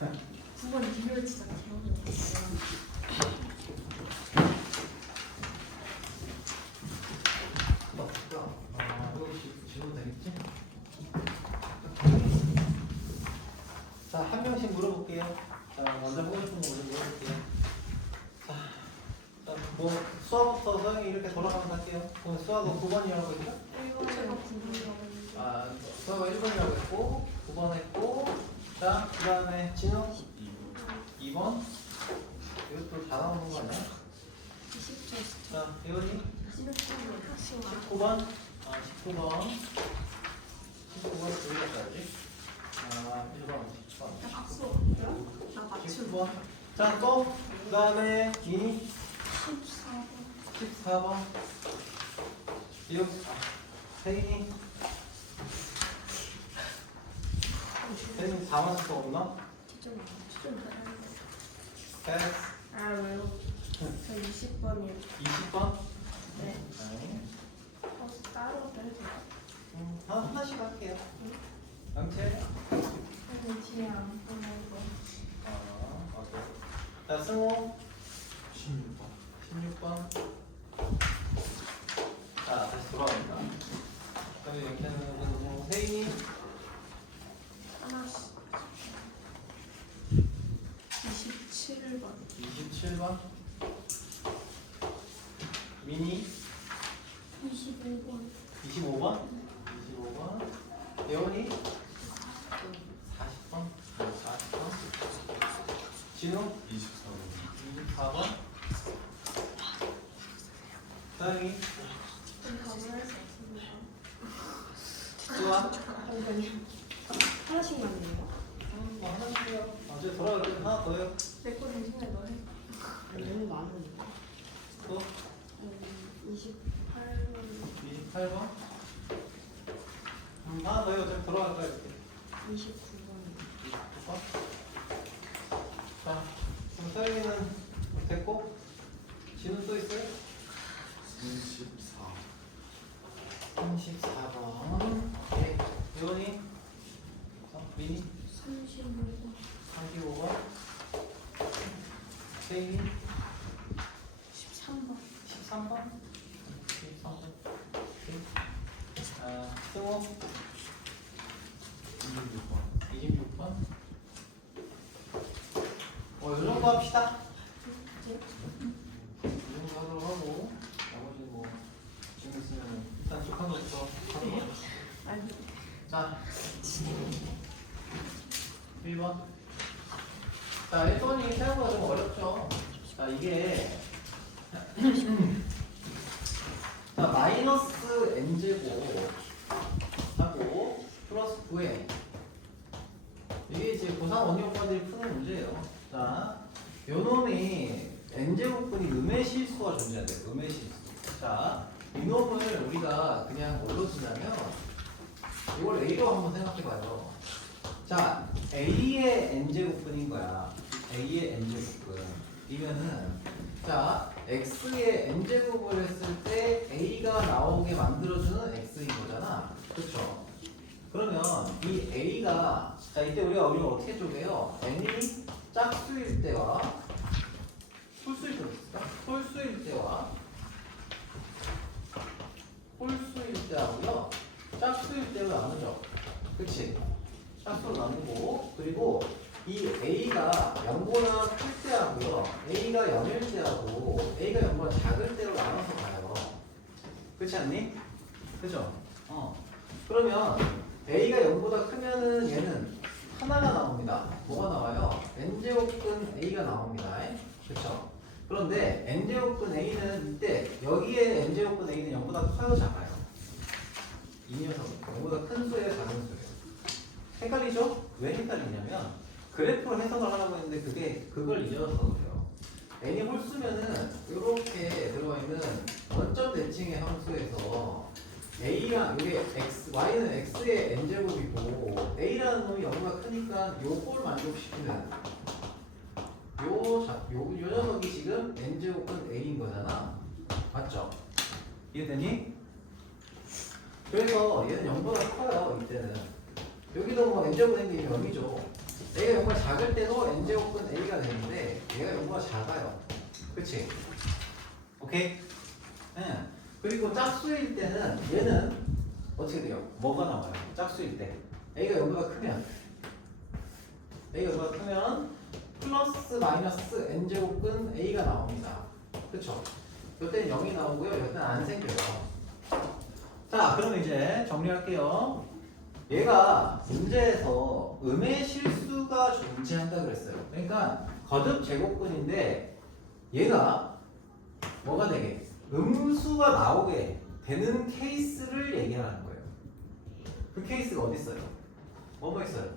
9번 비율 진짜 기억이 안 질문 되겠지? 자, 한 명씩 물어볼게요. 자, 먼저 하고 싶은 거 먼저 물어볼게요. 자, 일단 뭐 수학부터 서영이 이렇게 돌아가면서 할게요. 그럼 수학은 9번이라고 했죠? 1번이랑 9번이랑 아, 수학은 1번이라고 했고 9번 했고 자, 그 다음에 진호 2번 이것도 다 나오는 거 아니야? 20초 자, 예원이 16번 19번 19번 19번 들렸어야지. 1번 10번 박수 나 맞춤 10번 자, 또 그 다음에 미니 14번 14번 지금 세인이 세인이 4번 쓸거 없나? 지금 패스 아 왜요? 저 20번이요 20번 네 네. 따로 해도 돼요? 하나씩 할게요. 양채 저는 뒤에 안 보내고 오케이. 자, 승호 16번 자, 다시 돌아갑니다. 그다음에 이렇게 하는 세인이 하나씩 27번 27번 미니 25번 25번 25번 예원이 40번 40번 진우 24번 서영이 답을 할 수 없습니다 수아 하나씩만 해요? 뭐 하나씩요. 언제 돌아갈 때 하나 더요. 내거 대신에 너 해. 너무 많은데. 또 28번 28번 하나 더요. 어차피 돌아갈 거야 이렇게. 29번 29번 자, 그럼 서영이는 됐고 진우 또 있어요? 34번 오케이. 예원이 미니 35번 35번 세인이 13번 13번 13번 오케이. 승호 26번 이 정도 합시다. 이 정도 하도록 하고 나머지 뭐 지금 있으면 일단 쪽한 거부터 하도록 아니 자 1번 자 1번이 생각보다 좀 어렵죠. 자 이게 자 마이너스 n제곱 하고 플러스 9n 이게 이제 고3 원리오빠들이 푸는 문제예요. 자 요놈이 n제곱분이 음의 실수가 존재한대요. 음의 실수. 자 이놈을 우리가 그냥 뭘로 쓰냐면 이걸 A로 한번 생각해봐요. 자, A의 n제곱분인 거야. A의 n제곱분. 이면은 자, X의 n제곱을 했을 때 A가 나오게 만들어주는 X인 거잖아. 그쵸? 그러면 이 A가 자, 이때 우리가 어떻게 쪼개요? n이 짝수일 때와 홀수일 때 있을까? 홀수일 때와 홀수일 때하고요. 짝수일 때로 나누죠. 그치? 짝수로 나누고 그리고 이 A가 0보다 클 때하고요. A가 0일 때하고 A가 0보다 작을 때로 나눠서 가요. 그렇지 않니? 그죠? 그러면 A가 0보다 크면은 얘는 하나가 나옵니다. 뭐가 나와요? n제곱근 A가 나옵니다. 그쵸? 그런데 n제곱근 A는 이때 여기에 n제곱근 A는 0보다 커요, 작아요? 이 녀석은 0보다 큰 수예요, 작은 수예요? 헷갈리죠? 왜 헷갈리냐면 그래프로 해석을 하라고 했는데 그걸 잊어서 그래요. n이 홀수면은 이렇게 들어가 있는 원점 대칭의 함수에서 a랑 이게 x, y는 x의 n제곱이고 a라는 놈이 0보다 크니까 요걸 만족시키는 요 녀석이 지금 n제곱은 a인 거잖아. 맞죠? 이해되니? 그래서 얘는 0보다 커요. 이때는 여기도 뭐 n제곱 n이 0이죠. A가 0보다 작을 때도 n제곱은 A가 되는데 얘가 0보다 작아요. 그치? 오케이? 응. 그리고 짝수일 때는 얘는 어떻게 돼요? 뭐가 나와요? 짝수일 때 A가 0보다 크면 A가 0보다 크면 플러스 마이너스 n제곱은 A가 나옵니다. 그쵸? 이때는 0이 나오고요. 이때는 안 생겨요. 자, 그럼 이제 정리할게요. 얘가 문제에서 음의 실수가 존재한다 그랬어요. 그러니까 거듭 제곱근인데 얘가 뭐가 되게 음수가 나오게 되는 케이스를 얘기하는 거예요. 그 케이스가 어디 있어요? 뭐뭐 있어요?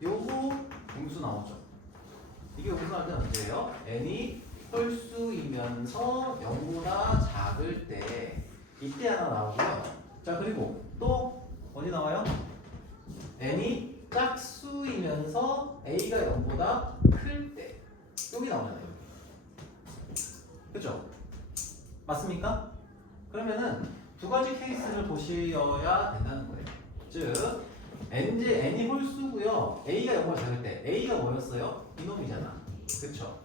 요거 음수 나오죠. 이게 음수할 때는 언제예요? n이 홀수이면서 0보다 작을 때 이때 하나 나오고요. 자, 그리고 또 어디 나와요? n이 짝수이면서 a가 0보다 클 때 여기 나오잖아요. 그죠? 맞습니까? 그러면은 두 가지 케이스를 보셔야 된다는 거예요. 즉 n이 홀수고요. a가 0보다 작을 때 a가 뭐였어요? 이놈이잖아. 그쵸?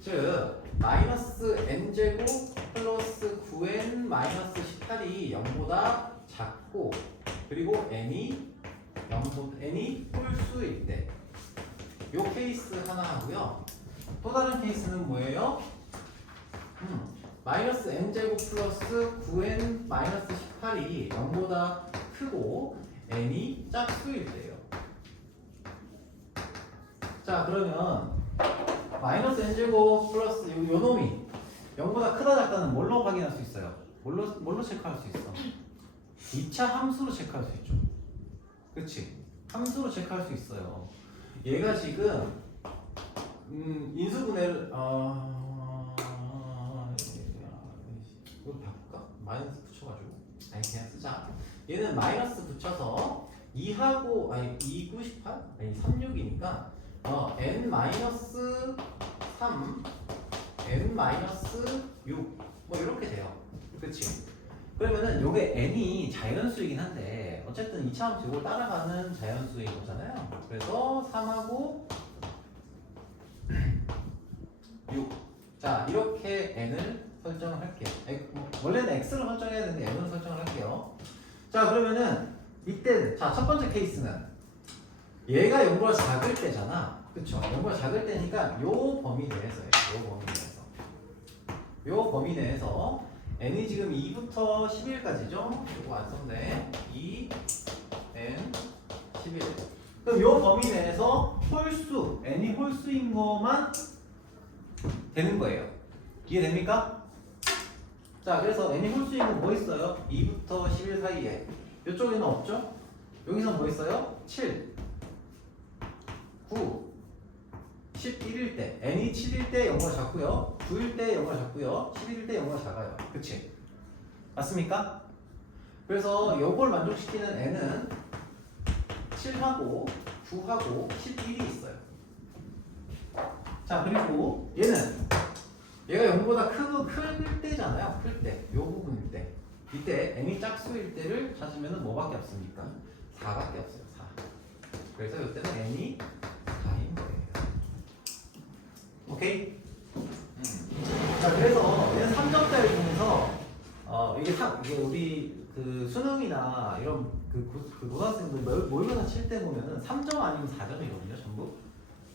즉 마이너스 n제곱 플러스 9n 마이너스 18이 0보다 작고 그리고 n이 홀수일 때 요 케이스 하나 하고요. 또 다른 케이스는 뭐예요? 마이너스 n제곱 플러스 9n 마이너스 18이 0보다 크고 n이 짝수일 때예요. 자, 그러면 마이너스 n제곱 플러스 요 놈이 0보다 크다 작다는 뭘로 확인할 수 있어요? 뭘로 체크할 수 있어? 2차 함수로 체크할 수 있죠. 그치? 함수로 체크할 수 있어요. 얘가 지금 인수분해를 이거 바꿀까? 마이너스 붙여가지고 아니 그냥 쓰자. 얘는 마이너스 붙여서 2하고 아니 2, 9, 18? 아니 36이니까 n 마이너스 3 n 마이너스 6 뭐 이렇게 돼요. 그치? 그러면은 요게 n이 자연수이긴 한데 어쨌든 2차 함수 이걸 따라가는 자연수인 거잖아요. 그래서 3하고 6. 자, 이렇게 n을 설정을 할게요. 원래는 x를 설정해야 되는데 n을 설정을 할게요. 자, 그러면은 이때 자, 첫 번째 케이스는 얘가 0보다 작을 때잖아. 그쵸? 0보다 작을 때니까 요 범위 내에서예요. 요 범위 내에서. 요 범위 내에서 n이 지금 2부터 11까지죠? 요거 안 썼네. 2, n, 11. 그럼 요 범위 내에서 홀수, n이 홀수인 것만 되는 거예요. 이해됩니까? 자, 그래서 n이 홀수인 거 뭐 있어요? 2부터 11 사이에. 요쪽에는 없죠? 여기서 뭐 있어요? 7, 9, 11일 때 n이 7일 때 0보다 작고요 9일 때 0보다 작고요 11일 때 0보다 작아요. 그치? 맞습니까? 그래서 요걸 만족시키는 n은 7하고 9하고 11이 있어요. 자, 그리고 얘가 0보다 클 때잖아요. 클 때. 요 부분일 때. 이때 n이 짝수일 때를 찾으면 뭐밖에 없습니까? 4밖에 없어요. 4. 그래서 이때는 n이 4인 거예요. 오케이? 자, 그래서 얘는 3점짜리 중에서 이게 우리 그 수능이나 이런 그 고등학생들 모의고사 칠 때 보면은 3점 아니면 4점이거든요, 전부.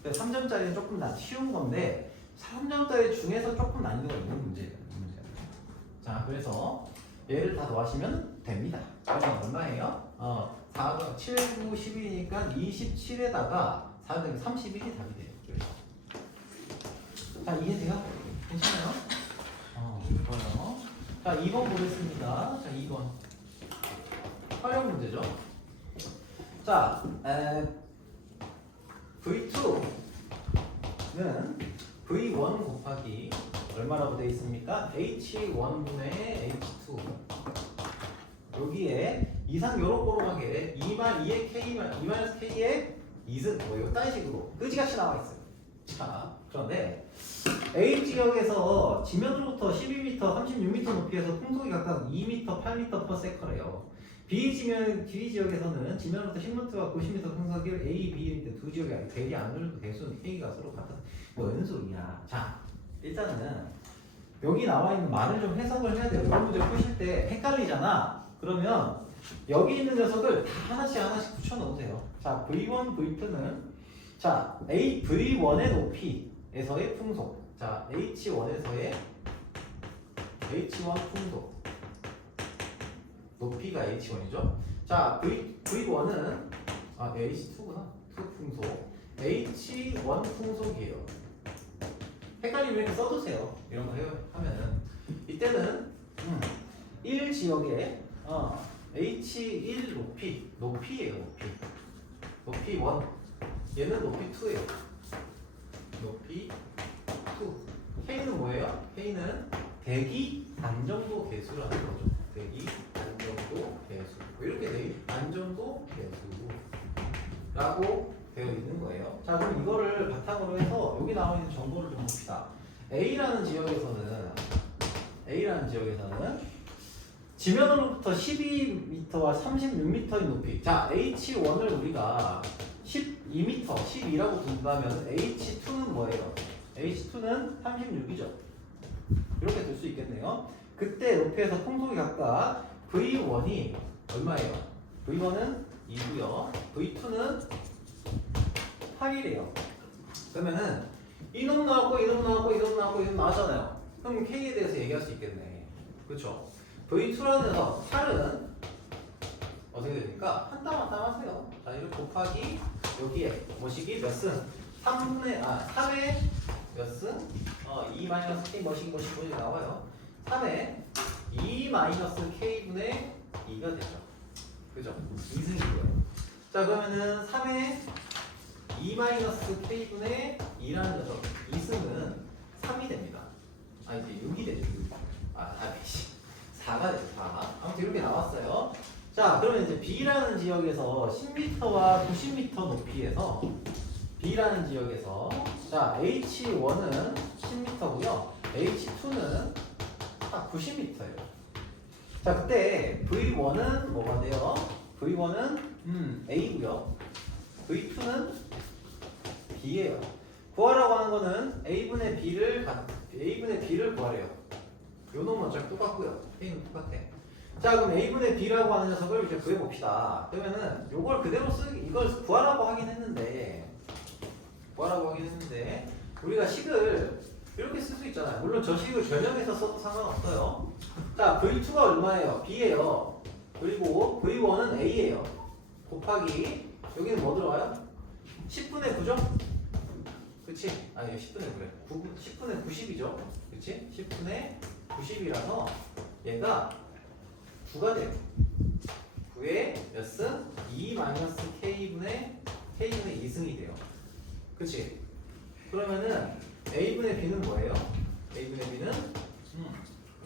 그래서 3점짜리는 조금 쉬운 건데 3점짜리 중에서 조금 난이도가 있는 문제예요. 자, 그래서 얘를 다 더하시면 됩니다. 그러면 얼마예요? 4, 7, 9, 10이니까 27에다가 4 더하기 31이 답이 돼요. 자, 이해돼요? 괜찮아요? 좋아요. 자, 2번 보겠습니다. 자, 2번. 활용 문제죠. 자, V2는 V1 곱하기 얼마라고 되어 있습니까? H1분의 H2. 여기에 이상 요렇게 2의 K, 2-K의 2은 뭐 이딴 식으로 끄지같이 나와 있어요. 자, 그런데 A 지역에서 지면으로부터 12m, 36m 높이에서 풍속이 각각 2m, 8m/s래요. B 지역에서는 지면부터 10m와 90m 평사길 A, B일 때 두 지역이 대기 안으로 대수는 K가 서로 같은 뭔 소리야. 자, 일단은 여기 나와 있는 말을 좀 해석을 해야 돼요. 이런 문제 푸실 때 헷갈리잖아. 그러면 여기 있는 녀석을 다 하나씩 붙여 넣으세요. 자, V1, V2는 자, V1의 높이에서의 풍속. 자, H1에서의 H1 풍속. 높이가 H1이죠. 자, V1은 H2구나. 2 풍속. H1 풍속이에요. 헷갈리면 이렇게 써두세요. 이런 거 하면은 이때는 1 지역에 H1 높이예요. 높이 1. 얘는 높이 2예요. 높이 2. K는 뭐예요? K는 대기 안정도 계수라는 거죠. 대기 안정도 계수. 이렇게 돼 안정도 계수라고 되어 있는 거예요. 자, 그럼 이거를 바탕으로 해서 여기 나와 있는 정보를 좀 봅시다. A라는 지역에서는 지면으로부터 12m와 36m의 높이. 자, H1을 우리가 12m, 12라고 둔다면 H2는 뭐예요? H2는 36이죠. 이렇게 될 수 있겠네요. 그때 높이에서 풍속이 각각 V1이 얼마예요? V1은 2고요. V2는 8이래요. 그러면은 이놈 나왔고 이놈 나왔고 이놈 나왔고 이놈 나왔잖아요. 그럼 K에 대해서 얘기할 수 있겠네. 그렇죠? V2라는 녀석 8은 어떻게 됩니까? 한 땀 한 땀 하세요. 자, 이거 곱하기 여기에 뭐시기 몇 승? 3의 몇 승? 2 마이너스 K 뭐시기 나와요. 3의 2 마이너스 K분의 2가 되죠. 그죠? 2승이고요. 자, 그러면은 3의 2 마이너스 K분의 2라는 녀석 2승은 3이 됩니다. 이제 6이 되죠. 6. 4가 되죠. 4. 아무튼 이렇게 나왔어요. 자, 그러면 이제 B라는 지역에서 10m와 90m 높이에서 B라는 지역에서 자, H1은 10m고요. H2는 90m예요. 자, 그때 V1은 뭐가 돼요? V1은 A고요. V2는 B예요. 구하라고 하는 거는 A분의 B를 구하래요. 요 놈은 어차피 똑같고요. K는 똑같아. 자, 그럼 A분의 B라고 하는 녀석을 이제 구해봅시다. 그러면은 요걸 그대로 이걸 구하라고 하긴 했는데 우리가 식을 이렇게 쓸 수 있잖아요. 물론 저 식을 변형해서 써도 상관없어요. 자, V2가 얼마예요? B예요. 그리고 V1은 A예요. 곱하기 여기는 뭐 들어가요? 10분의 9죠? 그치? 아니 10분의 9래. 10분의 90이죠? 그치? 10분의 90이라서 얘가 9가 돼요. 9의 몇 승? 2 마이너스 K분의 2승이 돼요. 그치? 그러면은 A분의 B는 뭐예요? A분의 B는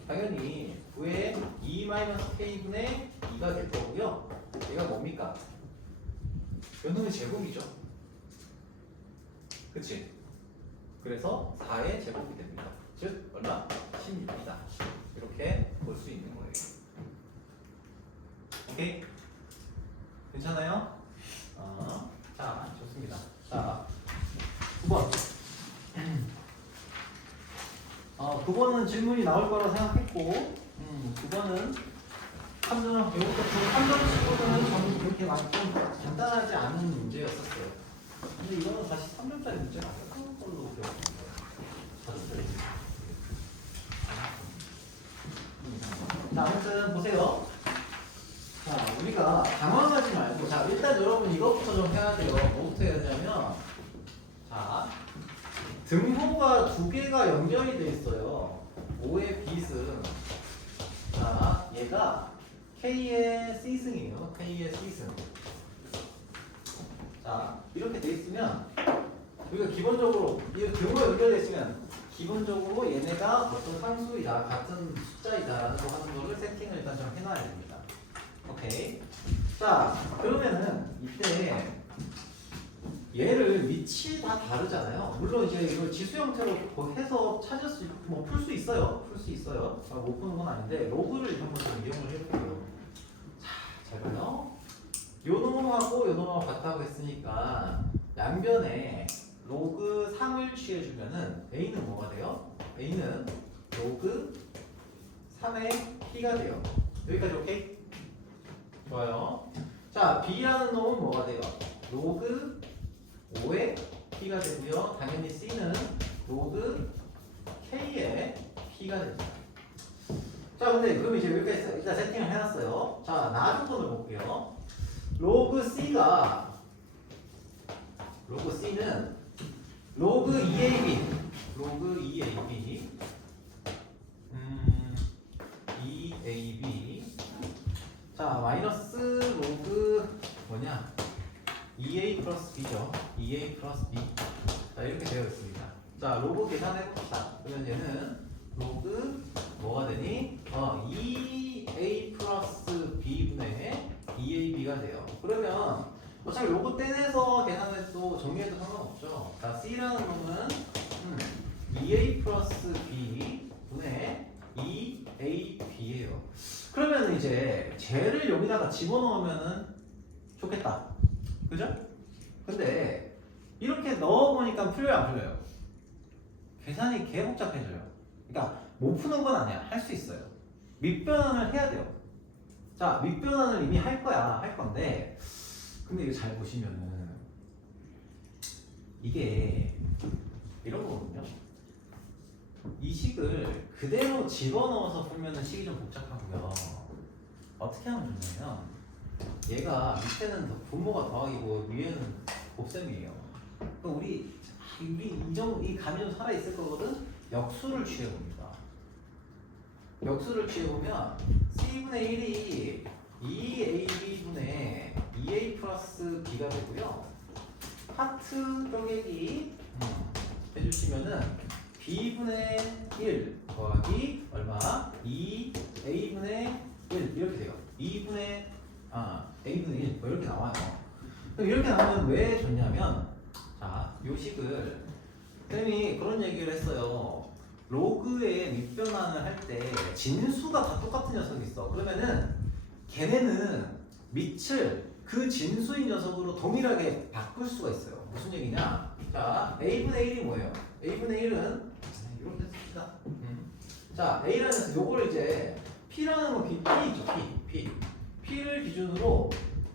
당연히 9의 2 마이너스 K분의 2가 될 거고요. 얘가 뭡니까? 요놈의 제곱이죠. 그치? 그래서 4의 제곱이 됩니다. 즉 얼마? 16이다. 이렇게 볼 수 있는 거예요. 오케이? 괜찮아요? 자, 좋습니다. 자, 9번. 9번은 질문이 나올 거라고 생각했고, 9번은 함정 치고는 좀 그렇게 좀 간단하지 않은 문제였었어요. 근데 이거는 다시 3점짜리 문제가 아닌 걸로 기억합니다. 자, 아무튼 보세요. 자, 우리가 당황하지 말고, 자, 일단 여러분 이것부터 좀 해야 돼요. 뭐부터 해야 되냐면, 자, 등호가 두 개가 연결이 돼 있어요. 5의 B승. 자, 얘가 K의 C승이에요. K의 C승. 자, 이렇게 돼 있으면, 우리가 기본적으로, 이 등호가 연결돼 있으면, 기본적으로 얘네가 어떤 상수이다, 같은 숫자이다라는 거 하는 거를 세팅을 일단 좀 해놔야 됩니다. 오케이. 자, 그러면은 이때 얘를 위치 다 다르잖아요. 물론 이제 이걸 지수 형태로 해서 찾을 수, 뭐 풀 수 있어요. 못 푸는 건 아닌데 로그를 한번 좀 이용을 해볼게요. 자, 잘 잘 봐요. 요 놈하고 요 놈하고 같다고 했으니까 양변에 로그 3을 취해주면은 A는 뭐가 돼요? A는 로그 3의 P가 돼요. 여기까지 오케이? 좋아요. 자, B라는 놈은 뭐가 돼요? 로그 5의 P가 되고요. 당연히 C는 로그 K의 P가 됩니다. 자, 근데 그럼 이제 여기까지 일단 세팅을 해놨어요. 자, 나 조건을 볼게요. 로그 C는 로그 2AB 로그 2AB 자, 마이너스 로그 뭐냐 2A 플러스 B죠. 2A 플러스 B. 자, 이렇게 되어 있습니다. 자, 로그 계산해 봅시다. 그러면 얘는 로그 뭐가 되니? 2A 플러스 B분의 2AB가 돼요. 그러면 어차피 로그 떼내서 계산해도 정리해도 상관없죠. 자, C라는 놈은 2A 플러스 B분의 2AB예요. 그러면 이제 쟤를 여기다가 집어넣으면은 좋겠다. 그죠? 근데 이렇게 넣어보니까 풀려요, 안 풀려요? 계산이 개 복잡해져요. 그러니까 못 푸는 건 아니야. 할 수 있어요. 밑변환을 해야 돼요. 자, 밑변환을 이미 할 거야. 할 건데 근데 이거 잘 보시면은 이게 이런 거거든요. 이 식을 그대로 집어넣어서 풀면은 식이 좀 복잡하고요. 어떻게 하면 좋냐면 얘가 밑에는 분모가 더하기고 위에는 곱셈이에요. 그럼 우리 이 감이 좀 살아 있을 거거든. 역수를 취해 봅니다. 역수를 취해 보면 C분의 1이 2AB분의 2A 플러스 B가 되고요. 하트 쪼개기 해주시면은 B분의 1 더하기 얼마? 2A분의 1 이렇게 돼요. 2분의 A분의 1 뭐 이렇게 나와요. 그럼 이렇게 나오면 왜 좋냐면 자, 요 식을 쌤이 그런 얘기를 했어요. 로그의 밑변환을 할 때 진수가 다 똑같은 녀석이 있어. 그러면은 걔네는 밑을 그 진수인 녀석으로 동일하게 바꿀 수가 있어요. 무슨 얘기냐? 자, A분의 1이 뭐예요? A분의 1은 이렇게 씁시다. 자, A라는 녀석 요걸 이제 P라는 건 P죠. P를 기준으로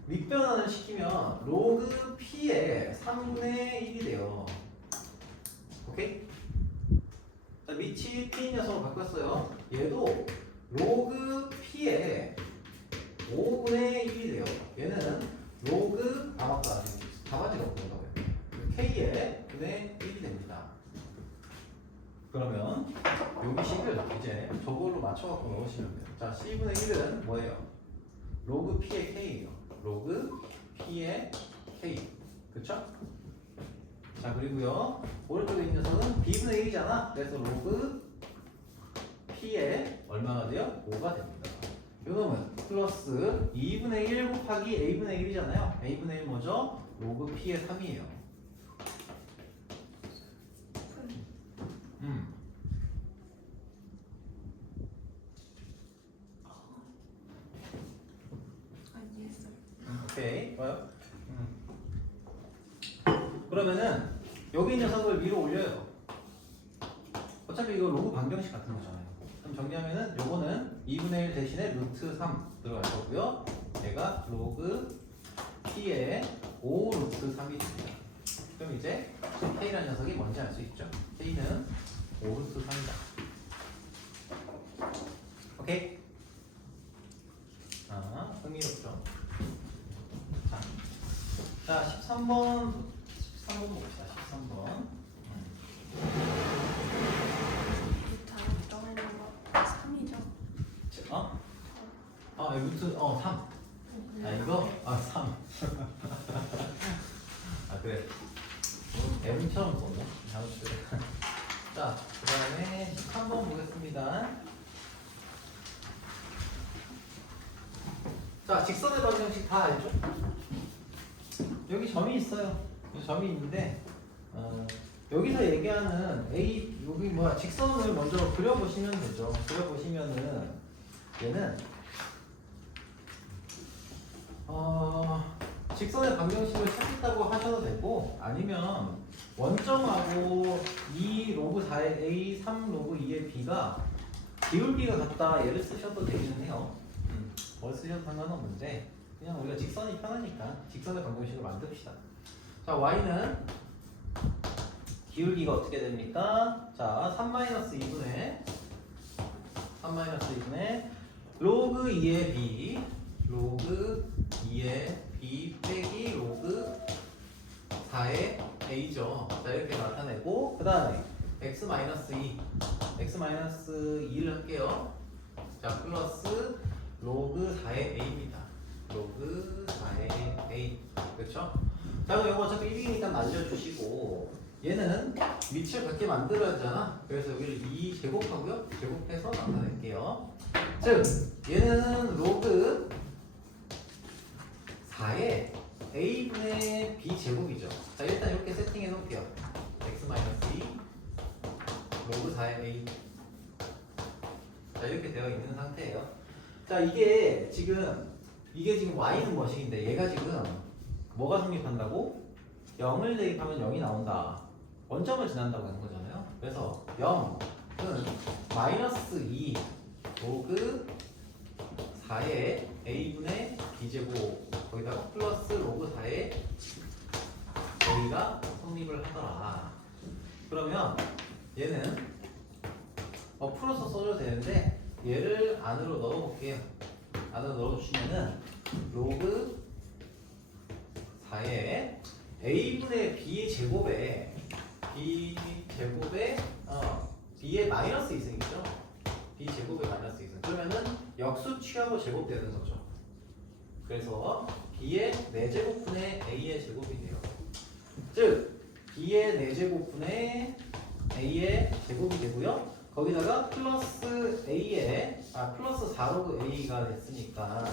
밑변환을 시키면 로그 P의 3분의 1이 돼요. 오케이? 자, 밑이 P인 녀석으로 바꿨어요. 얘도 로그 P의 5분의 1이 돼요. 얘는 로그 맞다. 가바지가 없는가 봐요. K의 분의 1이 됩니다. 그러면 여기 식을 이제 저걸로 맞춰갖고 넣으시면 돼요. 자, C분의 1은 뭐예요? 로그 P의 K예요. 로그 P의 K. 그쵸? 자, 그리고요 오른쪽에 있는 녀석은 B분의 1이잖아. 그래서 로그 P의 얼마가 돼요? 5가 됩니다. 요놈은 플러스 2분의 1 곱하기 A분의 1이잖아요. A분의 1 뭐죠? 로그 P의 3이에요. 오케이, 좋아요. 그러면은 여기 녀석을 위로 올려요. 어차피 이거 로그 방정식 같은 거잖아요. 그럼 정리하면은 요거는 2분의 1 대신에 루트 3 들어갈 거고요. 얘가 로그 P의 5 루트 3이 됩니다. 그럼 이제 K라는 녀석이 뭔지 알 수 있죠. K는 5 루트 3이다. 오케이? 흥미롭죠? 자, 13번 봅시다. 13번. 루트 안에 떠있는 거 3이죠? 루트 3. 이거? 3. 그래. M처럼 썼네. 자, 그 다음에 13번 보겠습니다. 자, 직선의 방정식 다 알죠? 여기 점이 있어요. 여기 점이 있는데 여기서 얘기하는 A 여기 직선을 먼저 그려보시면 되죠. 그려보시면은 얘는 직선의 방정식을 찾겠다고 하셔도 되고 아니면 원점하고 2 로그 4의 A, 3 로그 2의 B가 기울기가 같다 얘를 쓰셔도 되기는 해요. 뭘 쓰셔도 상관없는데 그냥 우리가 직선이 편하니까 직선의 방정식을 만듭시다. 자, Y는 기울기가 어떻게 됩니까? 자, 3-2분의 로그 2의 B 로그 2의 B 빼기 로그 4의 A죠. 자, 이렇게 나타내고 그 다음에 x-2 x-2를 할게요. 자, 플러스 로그 4의 A입니다. 로그 4의 A 그렇죠? 자, 그럼 이거 어차피 1이니까 날려주시고 얘는 밑을 같게 만들어야 하잖아. 그래서 여기를 2 제곱하고요. 제곱해서 나타낼게요. 즉 얘는 로그 4의 A분의 B 제곱이죠. 자, 일단 이렇게 세팅해 놓을게요. x-2 로그 4의 A. 자, 이렇게 되어 있는 상태예요. 자, 이게 지금 Y는 뭐식인데 얘가 지금 뭐가 성립한다고? 0을 대입하면 0이 나온다. 원점을 지난다고 하는 거잖아요. 그래서 0은 마이너스 2 로그 4의 A분의 B제곱 거기다가 플러스 로그 4의 A가 성립을 하더라. 그러면 얘는 풀어서 써줘도 되는데 얘를 안으로 넣어볼게요. 안으로 넣어주시면은 로그 4의 A분의 B의 제곱에 B의 마이너스 2승이죠. B 제곱의 마이너스 2승. 그러면은 역수 취하고 제곱되는 거죠. 그래서 B의 4제곱분의 A의 제곱이 돼요. 즉 B의 4제곱분의 A의 제곱이 되고요. 거기다가 플러스 플러스 4로그 A가 됐으니까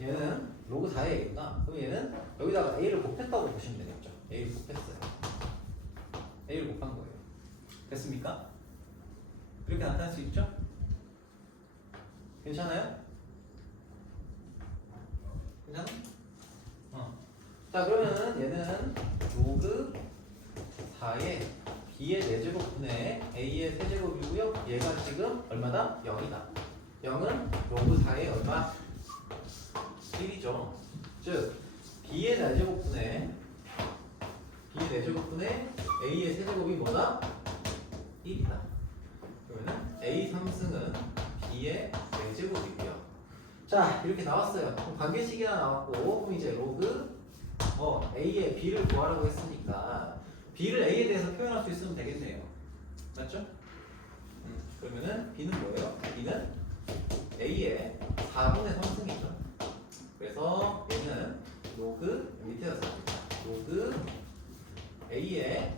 얘는 로그 4의 A구나. 그럼 얘는 여기다가 A를 곱했다고 보시면 되겠죠. A를 곱했어요. A를 곱한 거예요. 됐습니까? 그렇게 나타낼 수 있죠? 괜찮아요? 괜찮아? 자, 그러면은 얘는 로그 4의 B의 4제곱분의 A의 세제곱이고요. 얘가 지금 얼마다? 0이다. 0은 로그 4의 얼마? 1이죠. 즉 B의 4제곱분의 A의 세제곱이 뭐다? 1이다. 그러면 A 3승은 B의 4제곱이고요. 자, 이렇게 나왔어요. 그럼 관계식이 하나 나왔고, 그럼 이제 로그 A의 B를 구하라고 했으니까 B를 A에 대해서 표현할 수 있으면 되겠네요. 맞죠? 그러면은 B는 뭐예요? B는 A의 4분의 3승이죠. 그래서 얘는 로그 밑에서 씁니다. 로그 A의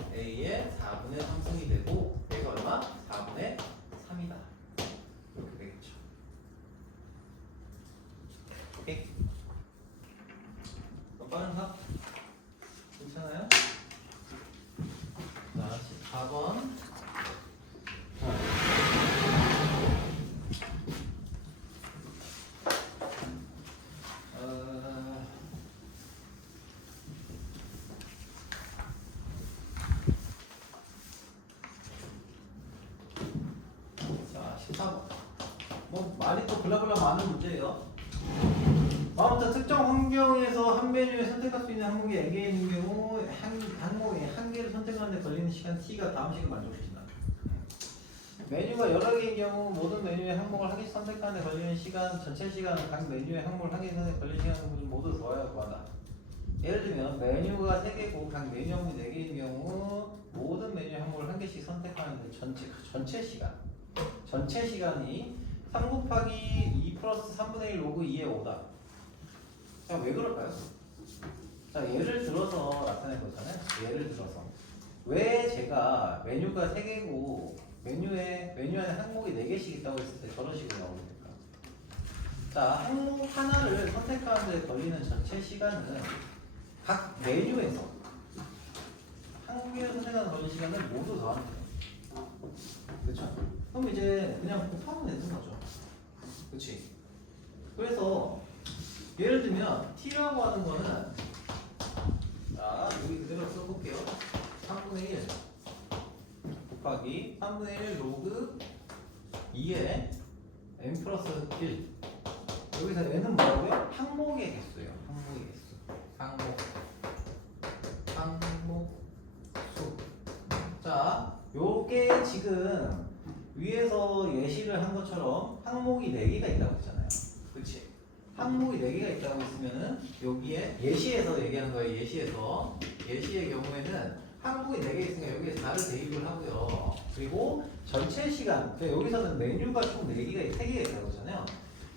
4분의 3승이 되고 얘가 얼마? 4분의 3이다. 이렇게 되겠죠. 오케이? 빠른가? 괜찮아요? 자, 14번. 자, 14번. 뭐 말이 또 블라블라 많은 문제예요. 다음부터 특정 환경에서 한 메뉴에 선택할 수 있는 항목이 4개 있는 경우 항목에 한 개를 선택하는 데 걸리는 시간 t가 다음 식을 만족시킨다. 메뉴가 여러 개인 경우 모든 메뉴의 항목을 한 개씩 선택하는 데 걸리는 시간 전체 시간은 각 메뉴의 항목을 한 개씩 선택 걸리는 시간을 모두 더하여 구하다. 예를 들면 메뉴가 3개고 각 메뉴 항목이 4개인 경우 모든 메뉴의 항목을 한 개씩 선택하는 데 전체 시간이 3 곱하기 2 플러스 3분의 1 로그 2의 5다. 자, 왜 그럴까요? 자, 예를 들어서 나타낼 거잖아요. 예를 들어서 왜 제가 메뉴가 3개고 메뉴 안에 항목이 4개씩 있다고 했을 때 저런 식으로 나오게 될까? 자, 항목 하나를 선택하는 데 걸리는 전체 시간은 각 메뉴에서 항목을 선택하는 걸리는 시간을 모두 더하면 돼요. 그렇죠? 그럼 이제 그냥 곱하면 되는 거죠. 그렇지? 그래서 예를 들면 t라고 하는 거는 자 여기 그대로 써볼게요. 3분의 1 곱하기 3분의 1 로그 2의 n 플러스 1 여기서 n은 뭐라고요? 항목의 개수예요. 항목의 개수. 항목수. 자, 요게 지금 위에서 예시를 한 것처럼 항목이 4개가 있다고 했잖아요. 그렇지? 항목이 4개가 있다고 했으면은 여기에 예시에서 얘기하는 거예요. 예시의 경우에는 항목이 4개 있으니까 여기에 4를 대입을 하고요. 그리고 전체 시간, 그러니까 여기서는 메뉴가 총 4개가, 3개가 있다고 했잖아요.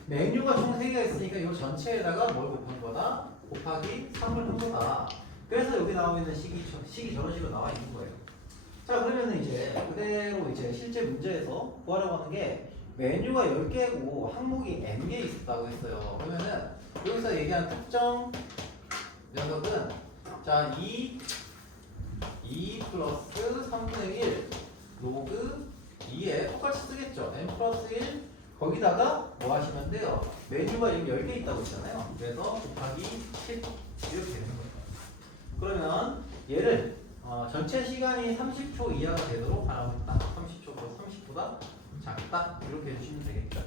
메뉴가 총 3개가 있으니까 이 전체에다가 뭘 곱한 거다? 곱하기 3을 한 거다. 그래서 여기 나와 있는 식이 저런 식으로 나와 있는 거예요. 자, 그러면은 이제 그대로 이제 실제 문제에서 구하려고 하는 게 메뉴가 10개고 항목이 n개 있었다고 했어요. 그러면은 여기서 얘기한 특정 녀석은 자, 2 플러스 3분의 1 로그 2에 똑같이 쓰겠죠. n 플러스 1 거기다가 뭐 하시면 돼요? 메뉴가 지금 10개 있다고 했잖아요. 그래서 곱하기 10 이렇게 되는 거예요. 그러면 얘를 전체 시간이 30초 이하가 되도록 하라고 했다. 30초보다 30보다 작다. 이렇게 해주시면 되겠죠.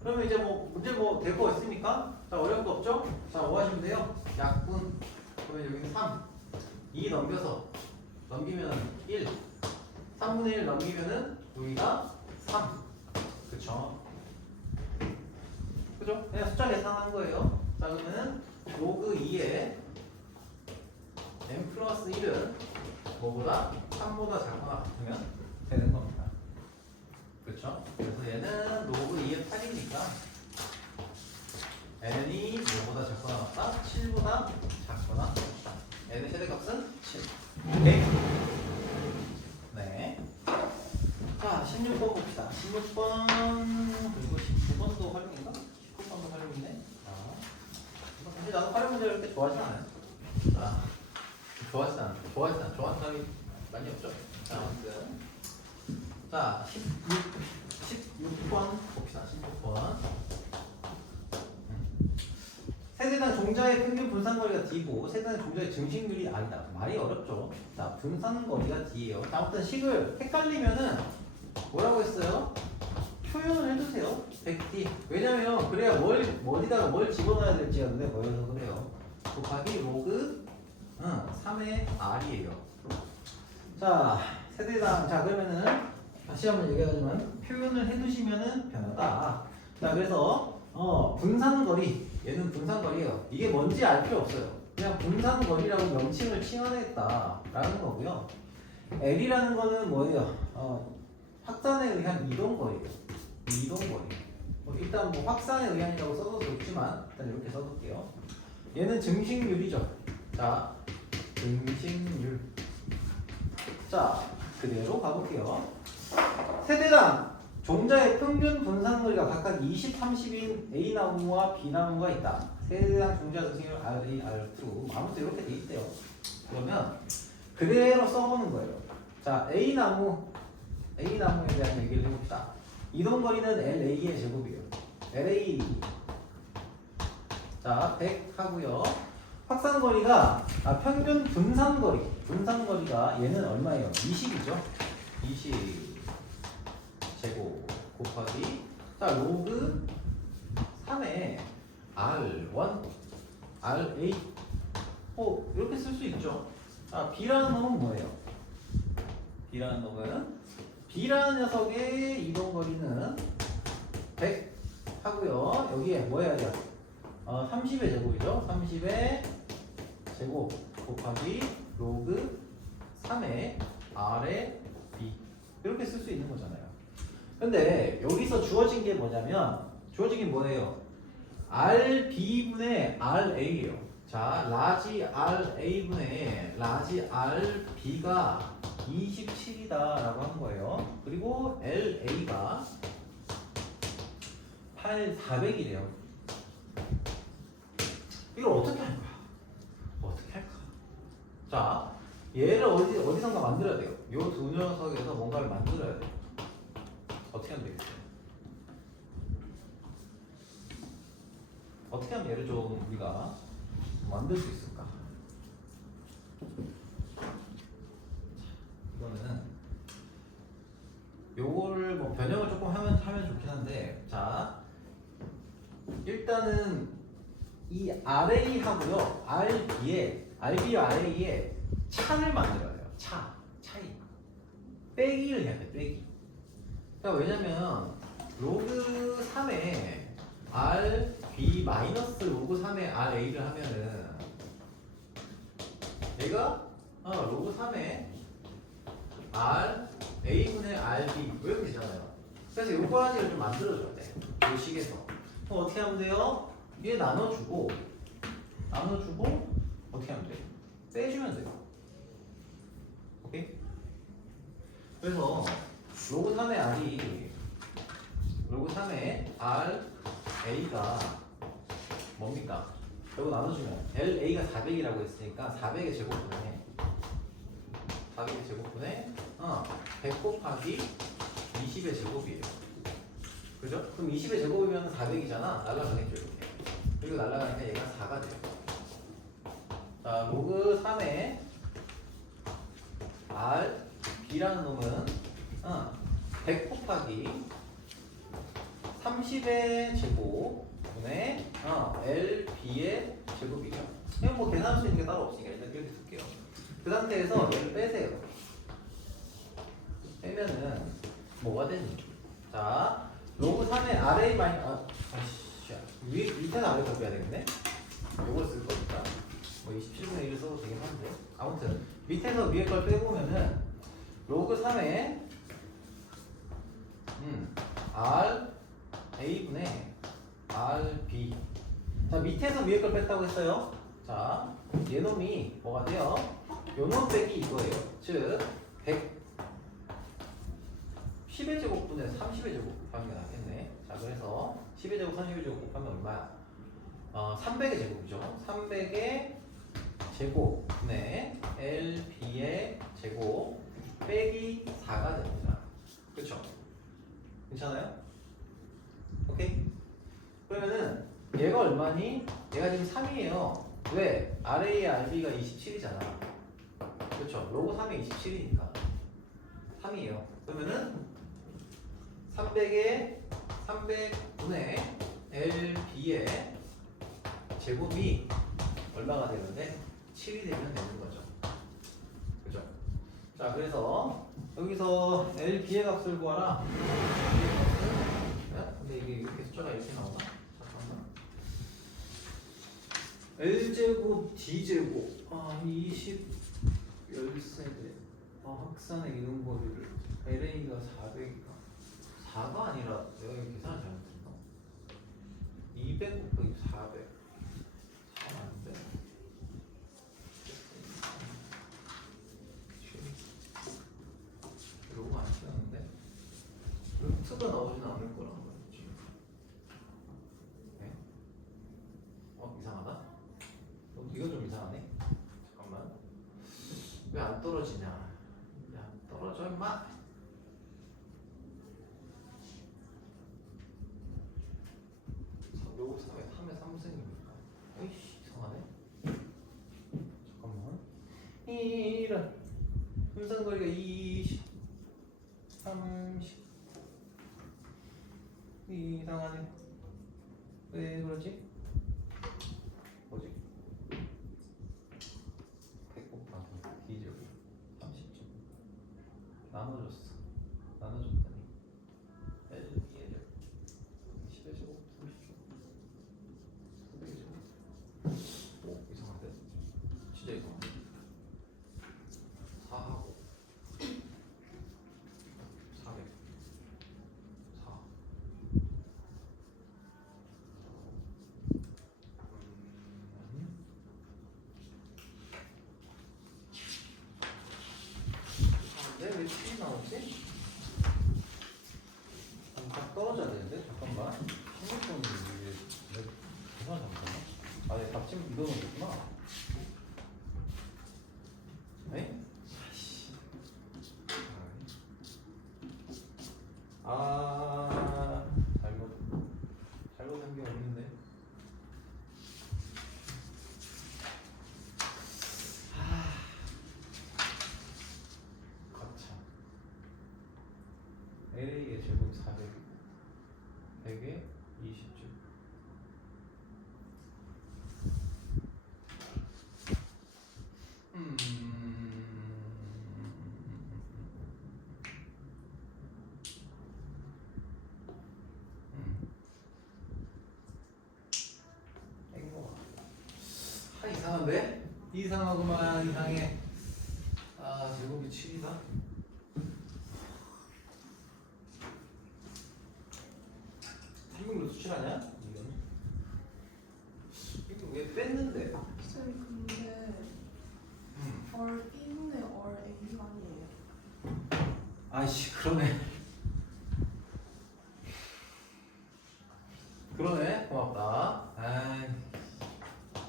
그러면 이제 뭐 문제 뭐 될 거 있습니까? 자, 어려운 거 없죠? 자, 뭐 하시면 돼요? 약분. 그러면 여기는 3. 2 넘기면 1. 3분의 1 넘기면은 여기가 3. 그쵸? 그죠? 그냥 숫자 계산하는 거예요. 자, 그러면은 로그 2에 n 플러스 1은 뭐보다 3보다 작거나 같으면 되는 겁니다. 그렇죠? 그래서 얘는 로그 2의 8이니까 n이 뭐보다 작거나 같다? 7보다 작거나 같다. n의 최대값은 7. 오케이? 네. 자, 16번 봅시다. 16번 그리고 19번도 활용인가? 19번도 활용이네. 사실 나도 활용 문제를 이렇게 좋아하지 않아요. 자, 좋아하는 사람이 많이 없죠? 자, 아무튼 자, 16번 봅시다. 16번 세대당 종자의 평균 분산거리가 D고 세대당 종자의 증식률이 R이다. 말이 어렵죠? 자, 분산거리가 D예요. 아무튼 식을 헷갈리면은 뭐라고 했어요? 표현을 해주세요. 100D. 왜냐면 그래야 어디다가 뭘 집어넣어야 될지 아는데 보여서 그래요. 곱하기 로그 3의 R이에요. 자, 세대당. 자, 그러면은 다시 한번 얘기하지만 표현을 해두시면은 편하다. 자, 그래서 분산거리. 얘는 분산거리예요. 이게 뭔지 알 필요 없어요. 그냥 분산거리라고 명칭을 칭하냈다라는 거고요. L이라는 거는 뭐예요? 확산에 의한 이동거리예요. 이동거리. 일단 뭐 확산에 의한이라고 써도 좋지만 일단 이렇게 써볼게요. 얘는 증식률이죠. 자, 증식률. 자, 그대로 가볼게요. 세대당 종자의 평균 분산거리가 각각 20, 30인 A나무와 B나무가 있다. 세대당 종자 증식률 RA, R2. 아무튼 이렇게 돼 있대요. 그러면 그대로 써보는 거예요. 자, A나무에 대한 얘기를 해봅시다. 이동거리는 LA의 제곱이에요. LA. 자, 100 하고요. 확산거리가 평균 분산거리가 얘는 얼마예요? 20이죠. 20 제곱 곱하기 자 로그 3의 R1 RA 이렇게 쓸 수 있죠. 자, B라는 놈은 뭐예요? B라는 녀석의 이동거리는 100 하고요. 여기에 뭐 해야 돼요? 30의 제곱이죠. 30의 제곱 곱하기 로그 3의 R의 B 이렇게 쓸 수 있는 거잖아요. 근데 여기서 주어진 게 뭐냐면 주어진 게 뭐예요? RB분의 RA예요. 자, 라지 RA분의 라지 RB가 27이다 라고 한 거예요. 그리고 LA가 400이래요. 이걸 어떻게 할 거야? 어떻게 할까? 자, 얘를 어디선가 만들어야 돼요. 이 두 녀석에서 뭔가를 만들어야 돼요. 어떻게 하면 되겠어요? 어떻게 어떻게 하면 얘를 좀 우리가 만들 수 있을까? 이거는 요거를 뭐 변형을 조금 하면 좋긴 한데, 자 일단은 이 RA하고요 RB와 RA에 차를 만들어야 돼요. 차이 빼기를 해야 돼. 빼기. 그러니까 왜냐면 로그 3에 RB 마이너스 로그 3에 RA를 하면은 얘가 로그 3에 RA분의 RB 이렇게 되잖아요. 그래서 요거까지를 좀 만들어줘야 돼. 이 식에서. 그럼 어떻게 하면 돼요? 얘 나눠주고 어떻게 하면 돼? 빼주면 돼요. 오케이? 그래서 로그 3의 RA가 뭡니까? 이거 나눠주면 LA가 400이라고 했으니까 400의 제곱분에 100 곱하기 20의 제곱이에요. 그죠? 그럼 20의 제곱이면 400이잖아. 날라가겠죠 이렇게. 그리고 날라가니까 얘가 4가 돼요. 자, 로그 3의 RB라는 놈은 100 곱하기 30의 제곱분의 LB의 제곱이죠. 이건 뭐 계산할 수 있는 게 따로 없으니까 일단 이렇게 쓸게요. 그 상태에서 얘를 빼세요. 빼면은 뭐가 되니? 자, 로그 3의 RA 밑에는 아래로 빼야 되겠네? 요걸 쓸 거니까 뭐 27분의 1을 써도 되긴 한데, 아무튼 밑에서 위에 걸 빼보면은 로그 3의 RA분의 RB. 자, 밑에서 위에 걸 뺐다고 했어요. 자, 얘놈이 뭐가 돼요? 요놈 빼기 이거예요. 즉 10의 제곱분에 30의 제곱 곱하는 게 낫겠네. 자, 그래서 10의 제곱 30의 제곱 곱하면 얼마야? 300의 제곱이죠. 300의 제곱분의 LB의 제곱 빼기 4가 됩니다. 그쵸? 괜찮아요? 오케이? 그러면은 얘가 얼마니? 얘가 지금 3이에요. 왜? RA, RB가 27이잖아. 그쵸? 로그 3이 27이니까 3이에요. 그러면은 300분의 LB의 제곱이 얼마가 되는데 7이 되면 되는 거죠. 그죠? 자, 그래서 여기서 LB의 값을 구하라. 근데 이게 이렇게 숫자가 이렇게 나오나? 잠깐만. L제곱, D제곱 20 13대 확산의 이동거리를 LA가 400이가 4가 아니라 내가 이거 계산을 잘못했나? 200 곱하기 400 4가 아닌데? 너무 안 쉬웠는데? 루트가 나오지는 않을 거란 말이지. 네? 이상하다? 이건 좀 이상하네? 잠깐만. 왜 안 떨어지냐? 왜 안 떨어져 임마? 요거 3의 3승입니까? 에이씨 이상하네. 잠깐만. 이런 분산거리가 20 30 이상하네. 왜 그러지? 뭐지? 100 곱하기 D제곱 30점 나눠줬어. 나눠줬더니 LB를 10의 제곱 30점 400의 제곱. 오 이상한데? 진짜 이상한데? 4하고 400 4 왜 7이 나오지? 딱 떨어져야 되는데? 잠깐만. 핸드폰이 이게 계산 잘못했나? 얘 답지 이동을 했구나. 에? 잘못한 게 없는데. 100에 20줄. 이상한데? 이상하구만. 이상해. 아, 제곱이 7이다. 이걸로 수출하냐? 이거 왜 뺐는데? 쌤 근데 얼 1분의 얼 A가 아니에요. 아이씨, 그러네. 그러네. 고맙다. 아이,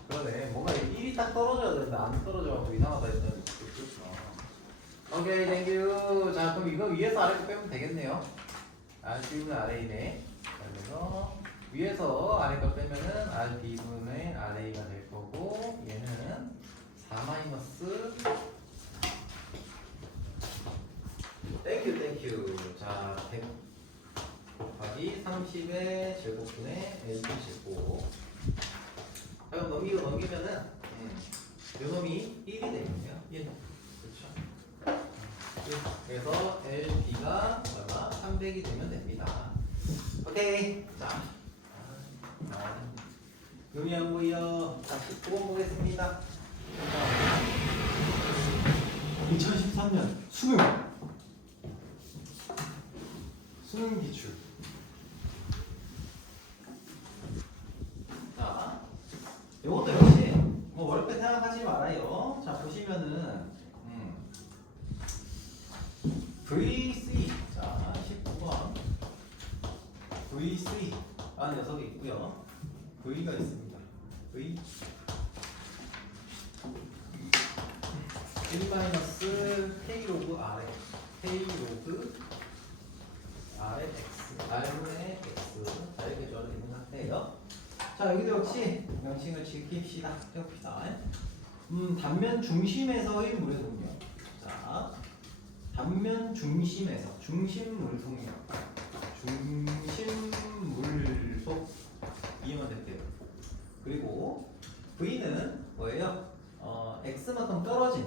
그러네. 뭔가 1이 딱 떨어져야 되는데 안 떨어져가지고 이상하다 했더니 그렇구나. 오케이, 땡큐. 자, 그럼 이거 위에서 아래 거 빼면 되겠네요. R분의 RA네. 그래서 위에서 아래 거 빼면은 RB분의 RA가 될 거고, 얘는 4 마이너스 땡큐. 자, 100 곱하기 30의 제곱분의 LB 제곱. 자, 그럼 넘기면은 요놈이 1이 되겠네요. 1. 그렇죠. 그래서 LB가 얼마? 300이 되면 됩니다. 오케이. 자, 눈이 안 보여. 자, 19번 보겠습니다. 2013년 수능 기출. 자, 요것도 역시 뭐 어렵게 생각하지 말아요. 자, 보시면은 VC. 자, 19번 VC 라는 녀석이 있고요. V가 있습니다. V 1-K 로그 R에 K 로그 R의 X R분의 X. 자, 이렇게 적어져 있는 상태예요. 자, 여기도 역시 명칭을 지킵시다. 해봅시다. 단면 중심에서의 물의 속력. 자, 단면 중심에서 중심물 속력. 중심물속 이해만 될게요. 그리고 V는 뭐예요? X만큼 떨어진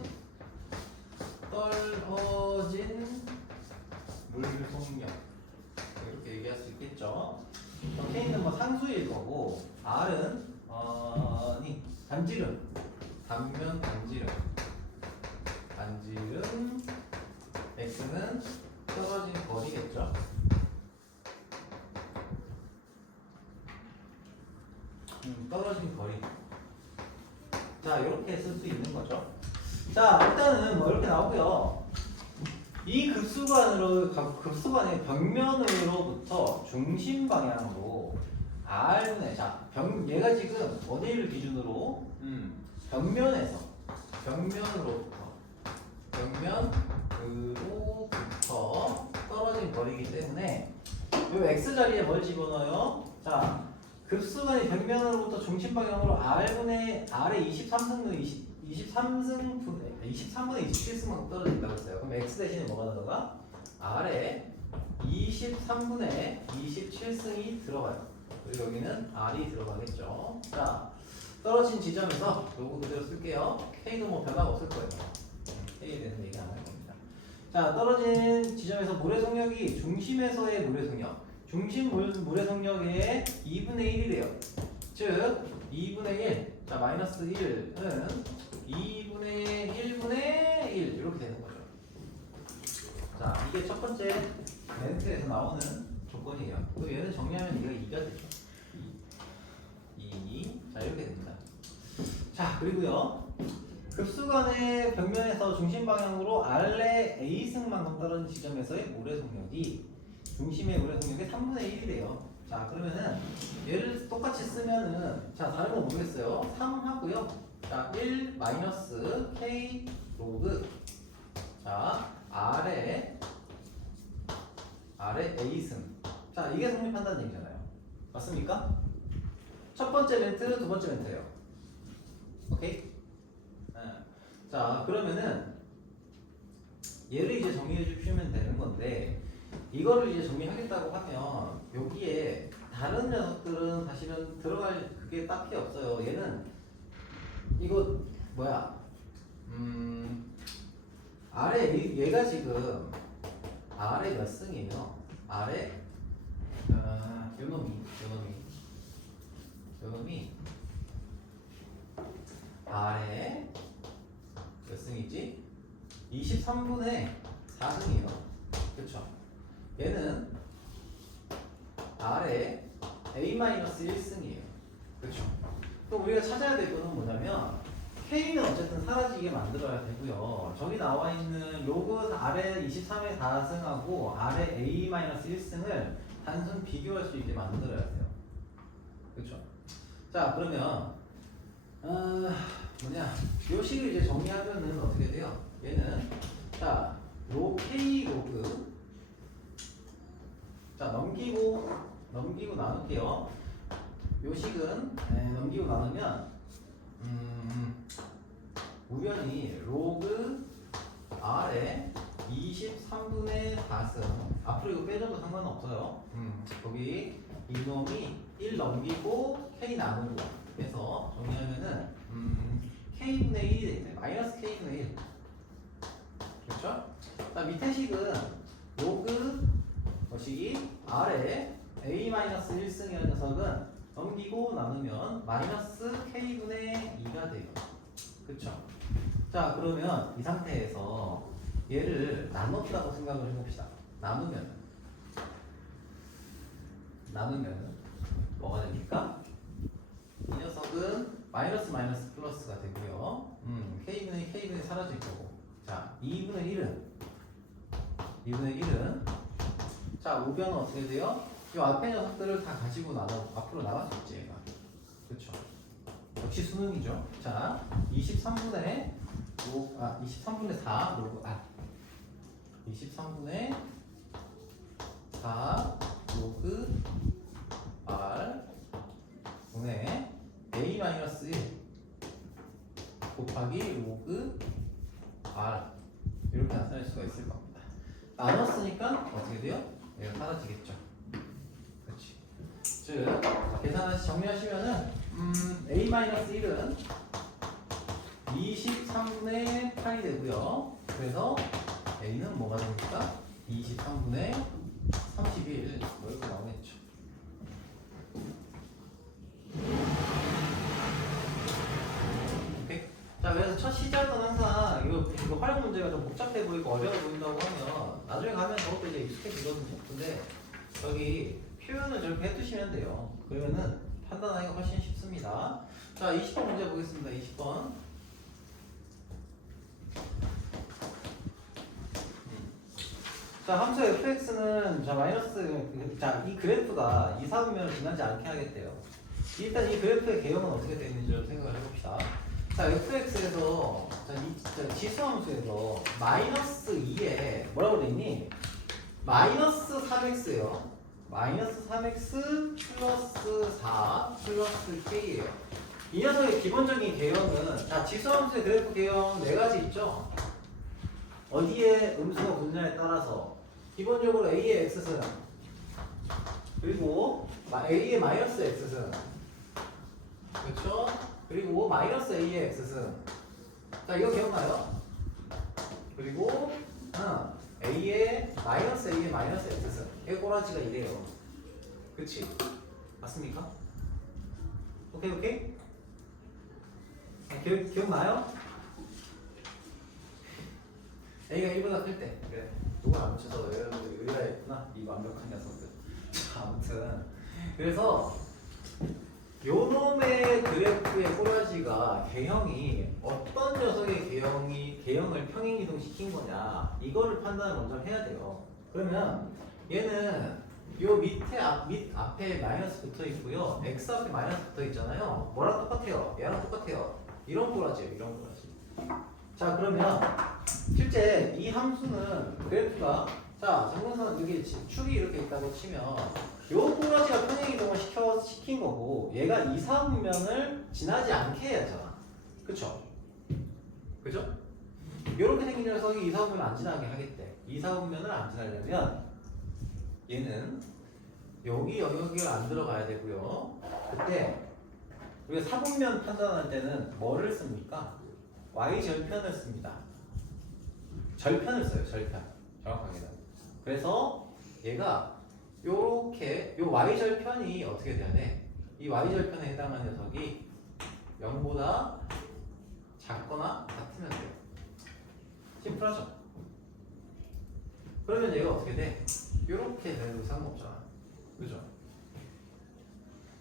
물 속력. 이렇게 얘기할 수 있겠죠. K는 뭐 상수일 거고, R은 단지름, 단면 단지름, X는 떨어진 거리겠죠. 떨어진 거리. 자, 이렇게 쓸 수 있는 거죠. 자, 일단은 뭐 이렇게 나오고요. 이 급수관의 벽면으로부터 중심 방향으로 R분의, 자, 얘가 지금 어디를 기준으로? 벽면으로부터 떨어진 거리이기 때문에 이 X 자리에 뭘 집어넣어요? 자, 급수관이 벽면으로부터 중심 방향으로 R의 23분의 27승만큼 떨어진다고 했어요. 그럼 X 대신에 뭐가 들어가? R에 23분의 27승이 들어가요. 그리고 여기는 R이 들어가겠죠. 자, 떨어진 지점에서 요거 그대로 쓸게요. K도 뭐 변화가 없을 거예요. K에 대해서 얘기 안 할 겁니다. 자, 떨어진 지점에서 물의 속력이 중심에서의 물의 속력. 중심 물의 속력의 2분의 1이래요. 즉 2분의 1. 자, 마이너스 1은 2분의 1분의 1 이렇게 되는 거죠. 자, 이게 첫 번째 멘트에서 나오는 조건이에요. 또 얘는 정리하면 이거 2가 되죠. 2. 자, 이렇게 됩니다. 자, 그리고요. 급수관의 벽면에서 중심 방향으로 R의 A승만큼 떨어진 지점에서의 물의 속력이 중심의 물의 속력의 3분의 1이래요. 자, 그러면은 얘를 똑같이 쓰면은, 자, 다른 거 모르겠어요. 3 하고요. 자, 1 마이너스 K 로그, 자, R의 A승. 자, 이게 성립한다는 얘기잖아요. 맞습니까? 첫 번째 멘트, 두 번째 멘트예요. 오케이? 네. 자, 그러면은 얘를 이제 정리해 주시면 되는 건데, 이거를 이제 정리하겠다고 하면 여기에 다른 녀석들은 사실은 들어갈 그게 딱히 없어요. 얘는 이거 뭐야? 아래 얘가 지금 아래 몇 승이에요? 아래 요놈이 아래 몇 승이지? 23분의 4승이에요. 그렇죠? 얘는 아래 A-1승이에요. 그렇죠? 그럼 우리가 찾아야 될 거는 뭐냐면 K는 어쨌든 사라지게 만들어야 되고요. 저기 나와 있는 로그 아래 23의 4승하고 아래 A-1승을 단순 비교할 수 있게 만들어야 돼요. 그렇죠? 자, 그러면 요 식을 이제 정리하면은 어떻게 돼요? 얘는 자, K 로그 자, 넘기고 나눌게요. 요 식은 넘기고 나누면 우연히 로그 R에 23분의 4승 앞으로 이거 빼줘도 상관은 없어요. 거기 이놈이 1 넘기고 K 나누고 해서 정리하면은 K분의 1이 되겠네. 마이너스 K분의 1 그렇죠? 자, 밑에 식은 로그 거식이 R에 A-1승이라는 녀석은 넘기고 나누면 마이너스 K분의 2가 돼요. 그쵸? 자, 그러면 이 상태에서 얘를 나눴다고 생각을 해봅시다. 나누면 뭐가 됩니까? 이 녀석은 마이너스 마이너스 플러스가 되고요. K분의 사라질 거고. 자, 2분의 1은 자, 우변은 어떻게 돼요? 이 앞에 녀석들을 다 가지고 앞으로 나갈 수 있지, 얘가. 그쵸? 역시 수능이죠. 자, 23분의 4 로그 23분의 4 로그 R 분의 A-1 곱하기 로그 R 이렇게 나타낼 수가 있을 겁니다. 나눴으니까 어떻게 돼요? 얘가 사라지겠죠. 그렇지. 즉 계산하시 정리하시면은 A-1은 23분의 8이 되고요. 그래서 A는 뭐가 됩니까? 23분의 31 뭐 이렇게 나오겠죠. 오케이? 자, 그래서 첫 시작은 항상 이거 활용 문제가 좀 복잡해 보이고 어려워 보인다고 하면 나중에 가면 저것도 이제 익숙해지거든요. 근데 저기 표현을 저렇게 해두시면 돼요. 그러면은 판단하기가 훨씬 쉽습니다. 자, 20번 문제 보겠습니다. 20번. 자, 함수 fx는 자 마이너스 자, 이 그래프가 이사분면을 지나지 않게 하겠대요. 일단 이 그래프의 개형은 어떻게 되어 있는지 좀 생각을 해봅시다. 자, fx에서 자, 지수함수에서 마이너스 2에 뭐라고 되어 있니? 마이너스 3x예요. 마이너스 3x 플러스 4 플러스 k예요. 이 녀석의 기본적인 개형은 자, 지수함수의 그래프 개형 4가지 있죠. 어디에 음수가 붙냐에 따라서 기본적으로 a의 x승 그리고 a의 마이너스 x승 그렇죠? 그리고 마이너스 a의 x승 자, 이거 기억나요? 그리고 a의 마이너스 x승 이 꼬라지가 이래요. 그치? 맞습니까? 오케이? 기억나요? A가 1보다 클 때. 그래. 누가 안 맞춰서 여러분들이 의아했구나. 이 완벽한 녀석들. 자, 아무튼. 그래서 요놈의 그래프의 꼬라지가 개형이 어떤 녀석의 개형을 평행이동 시킨 거냐. 이거를 판단을 먼저 해야 돼요. 그러면 얘는 요 밑에 앞에 마이너스 붙어 있고요. x 앞에 마이너스 붙어 있잖아요. 뭐랑 똑같아요? 얘랑 똑같아요. 이런 꼬라지예요. 이런 꼬라지. 자, 그러면 실제 이 함수는 그래프가 자, 정근선 여기 축이 이렇게 있다고 치면 요 꼬라지가 평행이동을 시킨 거고 얘가 이사분면을 지나지 않게 해야 하잖아. 그쵸? 요렇게 생긴 녀석이 이사분면을 안 지나게 하겠대. 이사분면을 안 지나려면 얘는 여기 영역이 안 들어가야 되고요. 그때 우리가 사분면 판단할 때는 뭐를 씁니까? y절편을 씁니다. 절편을 써요. 절편. 정확하게는. 그래서 얘가 요렇게 요 y절편이 어떻게 돼야 돼? 이 y절편에 해당하는 녀석이 0보다 작거나 같으면 돼요. 심플하죠? 그러면 얘가 어떻게 돼? 요렇게 돼도 상관없잖아. 그죠?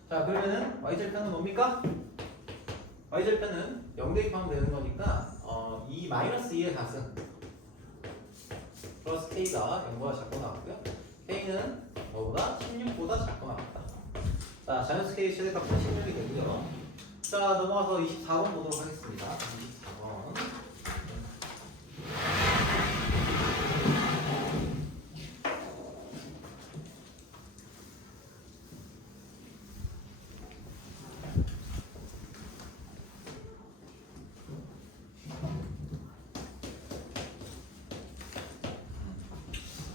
자, 그러면은 y절편은 뭡니까? y절편은 0 대입하면 되는 거니까 이 -2의 값은 플러스 k가 0보다 작거나 같고요. k는 뭐보다 16보다 작거나 같다. 자, 자연수 k 최대값은 16이 되고요. 자, 넘어가서 24번 보도록 하겠습니다. 24번.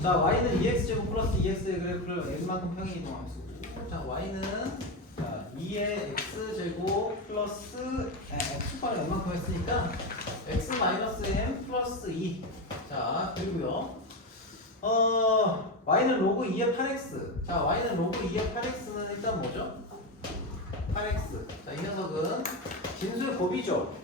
자, y는 2x제곱 플러스 2x의 그래프를 n만큼 평행 이동 함수고, 자, y는 2의 x제곱 플러스 x파를 n만큼 했으니까 x 마이너스 m 플러스 2. 자, 그리고요. y는 로그 2의 8x. 자, y는 로그 2의 8x는 일단 뭐죠? 8x. 자, 이 녀석은 진수의 곱이죠.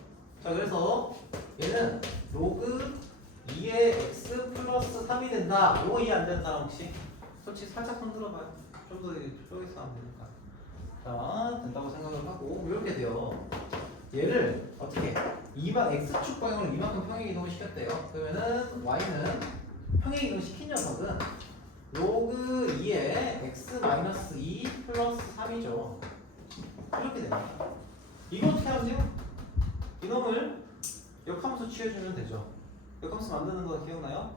자, 그래서 얘는 로그 2의 x 플러스 3이 된다. 이거 이해 안 되는 사람 혹시? 솔직히 살짝 손 들어봐요. 좀 더 쪼개서 하면 되니까. 자, 된다고 생각을 하고 이렇게 돼요. 얘를 어떻게? x축 방향으로 이만큼 평행 이동을 시켰대요. 그러면은 y는 평행 이동 시킨 녀석은 로그 2의 x 마이너스 2 플러스 3이죠. 이렇게 됩니다. 이거 어떻게 하면 돼요? 이놈을 역함수 취해주면 되죠. 역함수 만드는 거 기억나요?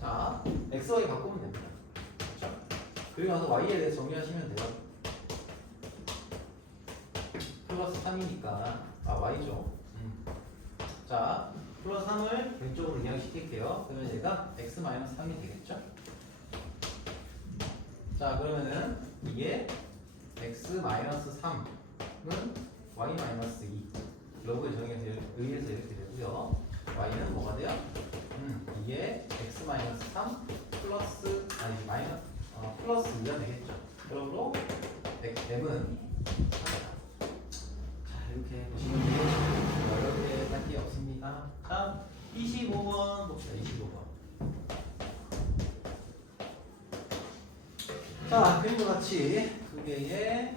자, x, y 바꾸면 됩니다. 그렇죠? 그리고 나서 y에 대해 정리하시면 돼요. 플러스 3이니까 y죠. 자, 플러스 3을 왼쪽으로 이항시킬게요. 그러면 얘가 x 마이너스 3이 되겠죠? 자, 그러면은 이게 x 마이너스 3은 y 마이너스 2 로그의 정의에 의해서 이렇게 되고요. y는 뭐가 돼요? 이게 x 마이너스 3 플러스 플러스 2가 되겠죠. 그러므로 m은 3이다. 자, 이렇게 보시면 되겠죠. 어렵게 할 게 없습니다. 자, 25번 봅시다. 25번. 자, 그림과 같이 두 개의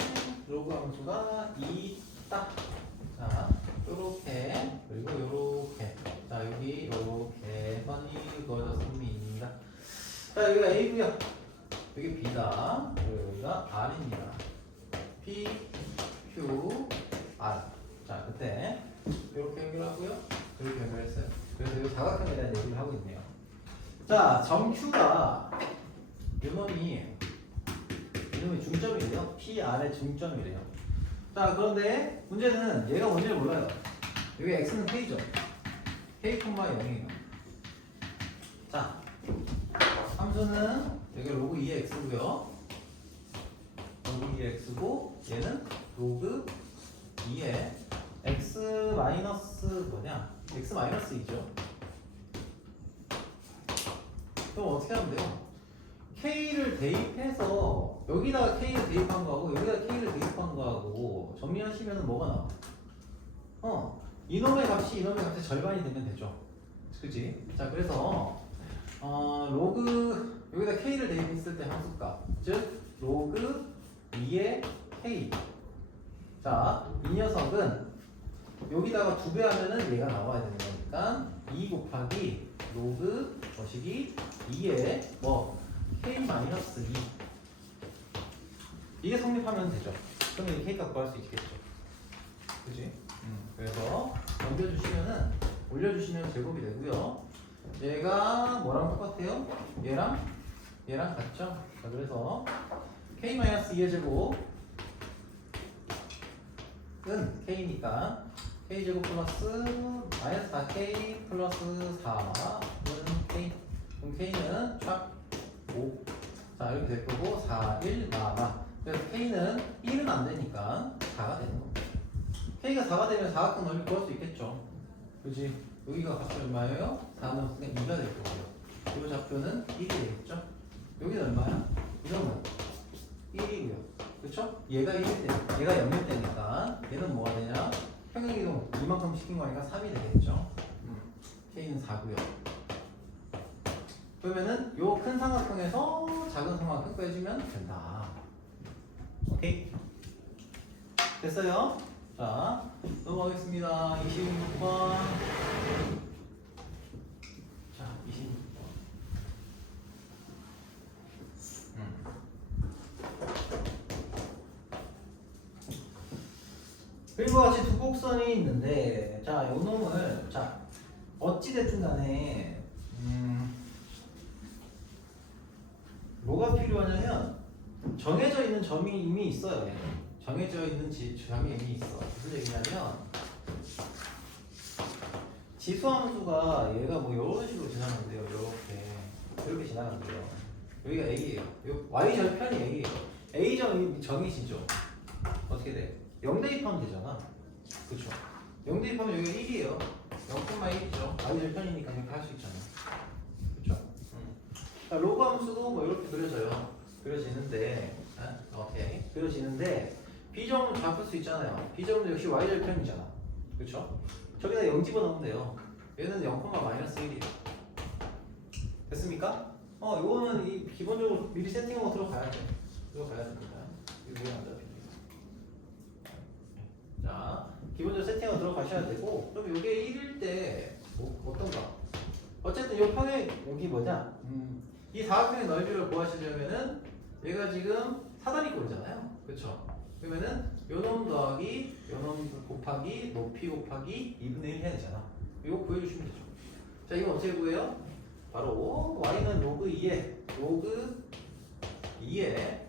로그 함수가 있다. 자, 요렇게, 그리고 요렇게. 자, 여기 요렇게 선이 그어졌습니다. 자, 여기가 A고요. 여기 B다. 그리고 여기가 R입니다. P, Q, R. 자, 그때 요렇게 연결하고요. 이렇게 연결했어요. 그래서 이 사각형에 대한 얘기를 하고 있네요. 자, 점 Q가 이놈이 중점이래요. PR의 중점이래요. 자, 그런데 문제는 얘가 뭔지를 몰라요. 여기 x는 k죠. k, 0이에요. 자, 함수는 여기 로그 2의 x고요. 로그 2의 x고 얘는 로그 2의 x 마이너스 뭐냐? x 마이너스 2죠. 그럼 어떻게 하면 돼요? K를 대입해서 여기다가 K를 대입한 거하고 여기다가 K를 대입한 거하고 정리하시면 뭐가 나와? 이놈의 값이 이놈의 값의 절반이 되면 되죠. 그치? 자, 그래서 로그 여기다 K를 대입했을 때 함수값 즉 로그 2의 K. 자, 이 녀석은 여기다가 2배 하면은 얘가 나와야 되는 거니까 2 곱하기 로그 거시기 2의 K-2 이게 성립하면 되죠. 그러면 이 K값 구할 수 있겠죠. 그치? 그래서 올려주시면 제곱이 되고요. 얘가 뭐랑 똑같아요? 얘랑 같죠? 자, 그래서 K-2의 제곱은 K니까 K제곱 플러스 마이너스 4K 플러스 4는 K. 그럼 K는 쫙 5. 자, 이렇게 될 거고 4, 1 남아. 그래서 K는 1은 안 되니까 4가 되는 겁니다. K가 4가 되면 사각형 넓이 구할 수 있겠죠. 그지? 여기가 값이 얼마예요? 4는 그냥 2가 될 거고요. 이 좌표는 1이 되겠죠? 여기는 얼마야? 이러면 1이고요. 그렇죠? 얘가 1이 돼. 얘가 0일 때니까 얘는 뭐가 되냐? 평행이동 이만큼 시킨 거니까 3이 되겠죠. K는 4고요. 그러면은 요 큰 삼각형에서 작은 삼각형 빼주면 된다. 오케이? 됐어요? 자, 넘어가겠습니다. 26번. 자, 26번. 그리고 같이 두 곡선이 있는데, 자, 요 놈을, 자, 어찌됐든 간에, 뭐가 필요하냐면, 정해져 있는 점이 이미 있어요. 얘는. 정해져 있는 점이 이미 있어. 무슨 얘기냐면, 지수함수가 얘가 뭐 이런 식으로 지나가는데요. 이렇게 지나가는데요. 여기가 A예요. Y절편이 A예요. A점이 정의시죠. 어떻게 돼? 0 대입하면 되잖아. 그쵸? 0 대입하면 여기가 1이에요. 0,1이죠. Y절편이니까 이렇게 할 수 있잖아. 그쵸? 자, 로그 함수도 뭐 이렇게 그려지는데, 오케이. 그려지는데, B점은 잡을 수 있잖아요. B점도 역시 Y절편이잖아. 그쵸? 저기다 0 집어넣으면 돼요. 얘는 0,-1이에요. 됐습니까? 이거는 기본적으로 미리 세팅하고 들어가야 돼. 들어가야 됩니다. 이거 왜안 잡힙니다. 자, 기본적으로 세팅하고 들어가셔야 되고, 그럼 이게 1일 때, 어떤가? 어쨌든 이 평행, 여기 뭐냐? 이 사각형의 넓이를 구하시려면은, 얘가 지금 사다리꼴이잖아요. 그쵸? 그러면은, 요놈 더하기, 요놈 곱하기, 높이 곱하기, 2분의 1 해야 되잖아. 이거 구해주시면 되죠. 자, 이거 어떻게 구해요? 바로, y는 로그 2에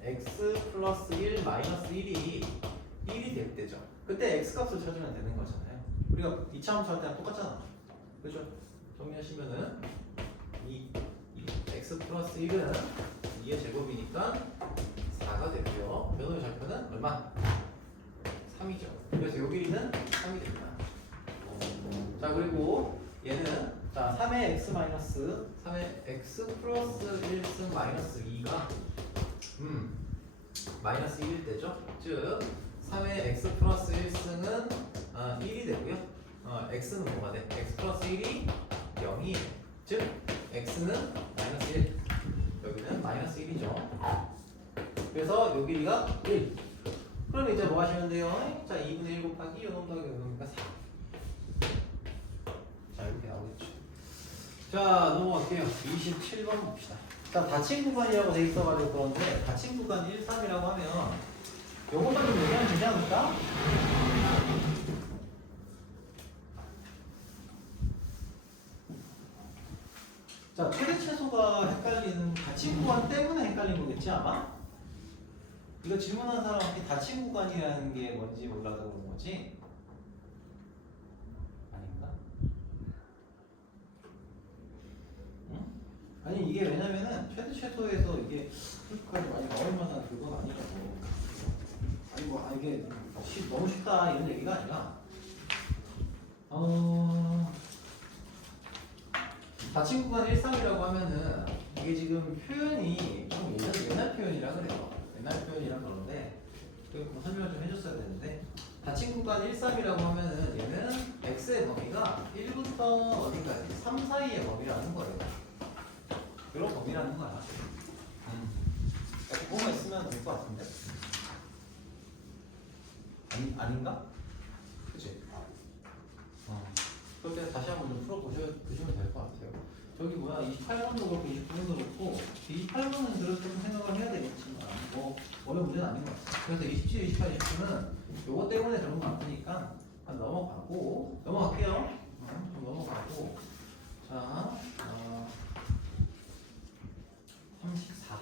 x 플러스 1 마이너스 1이 될 때죠. 그때 x 값을 찾으면 되는 거잖아요. 우리가 2차 함수 할 때랑 똑같잖아. 그죠? 정리하시면은, x 플러스 1은 2의 제곱이니까 4가 되고요. 변호의 좌표는 얼마? 3이죠. 그래서 요 길이는 3이 됩니다. 자, 그리고 얘는 자 3의 x 플러스 1승 마이너스 2가 마이너스 1일 때죠. 즉 3의 x 플러스 1승은 1이 되고요. x는 뭐가 돼? x 플러스 1이 0이 즉 x는 마이너스 1. 여기는 마이너스 1이죠. 그래서 요 길이가 1. 그럼 이제 뭐 하시면 돼요? 자, 2분의 1 곱하기 요놈 더하기 요놈이니까 4. 자, 이렇게 나오겠죠. 자, 넘어갈게요. 27번 봅시다. 자, 닫힌 구간이라고 돼 있어가지고 그런데 닫힌 구간 1, 3이라고 하면 요것만 좀 얘기하면 되지 않을까? 자, 최대 최소가 헷갈리는 닫힌 구간 때문에 헷갈린 거겠지 아마? 이거 질문한 사람한테 닫힌 구간이라는 게 뭔지 몰라서 그런 거지? 아닌가? 응? 아니 이게 왜냐면은 최대 최소에서 이게 그렇게까지 많이 나올 만한 그건 아니라고. 아니 뭐 이게 너무 쉽다 이런 얘기가 아니라 닫힌 구간 1, 3이라고 하면은 이게 지금 표현이 좀 옛날 표현이라 그래요. 옛날 표현이라 그러는데 뭐 설명을 좀 해줬어야 되는데 닫힌 구간 1, 3이라고 하면은 얘는 x의 범위가 1부터 어딘가에 3 사이의 범위라는 거예요. 이런 범위라는 거야. 이렇게 보면 있으면 될 것 같은데 아닌가? 그치? 그럴 때 다시 한번 좀 풀어보시면 될 것 같아요. 저기 뭐야 28번도 그렇고 29번도 그렇고 28번은 그렇게 생각을 해야 되겠지만 뭐 어려운 문제는 아닌 것 같아요. 그래서 27, 28, 29는 요거 때문에 그런 거 같으니까 넘어갈게요. 좀 넘어가고 자 34번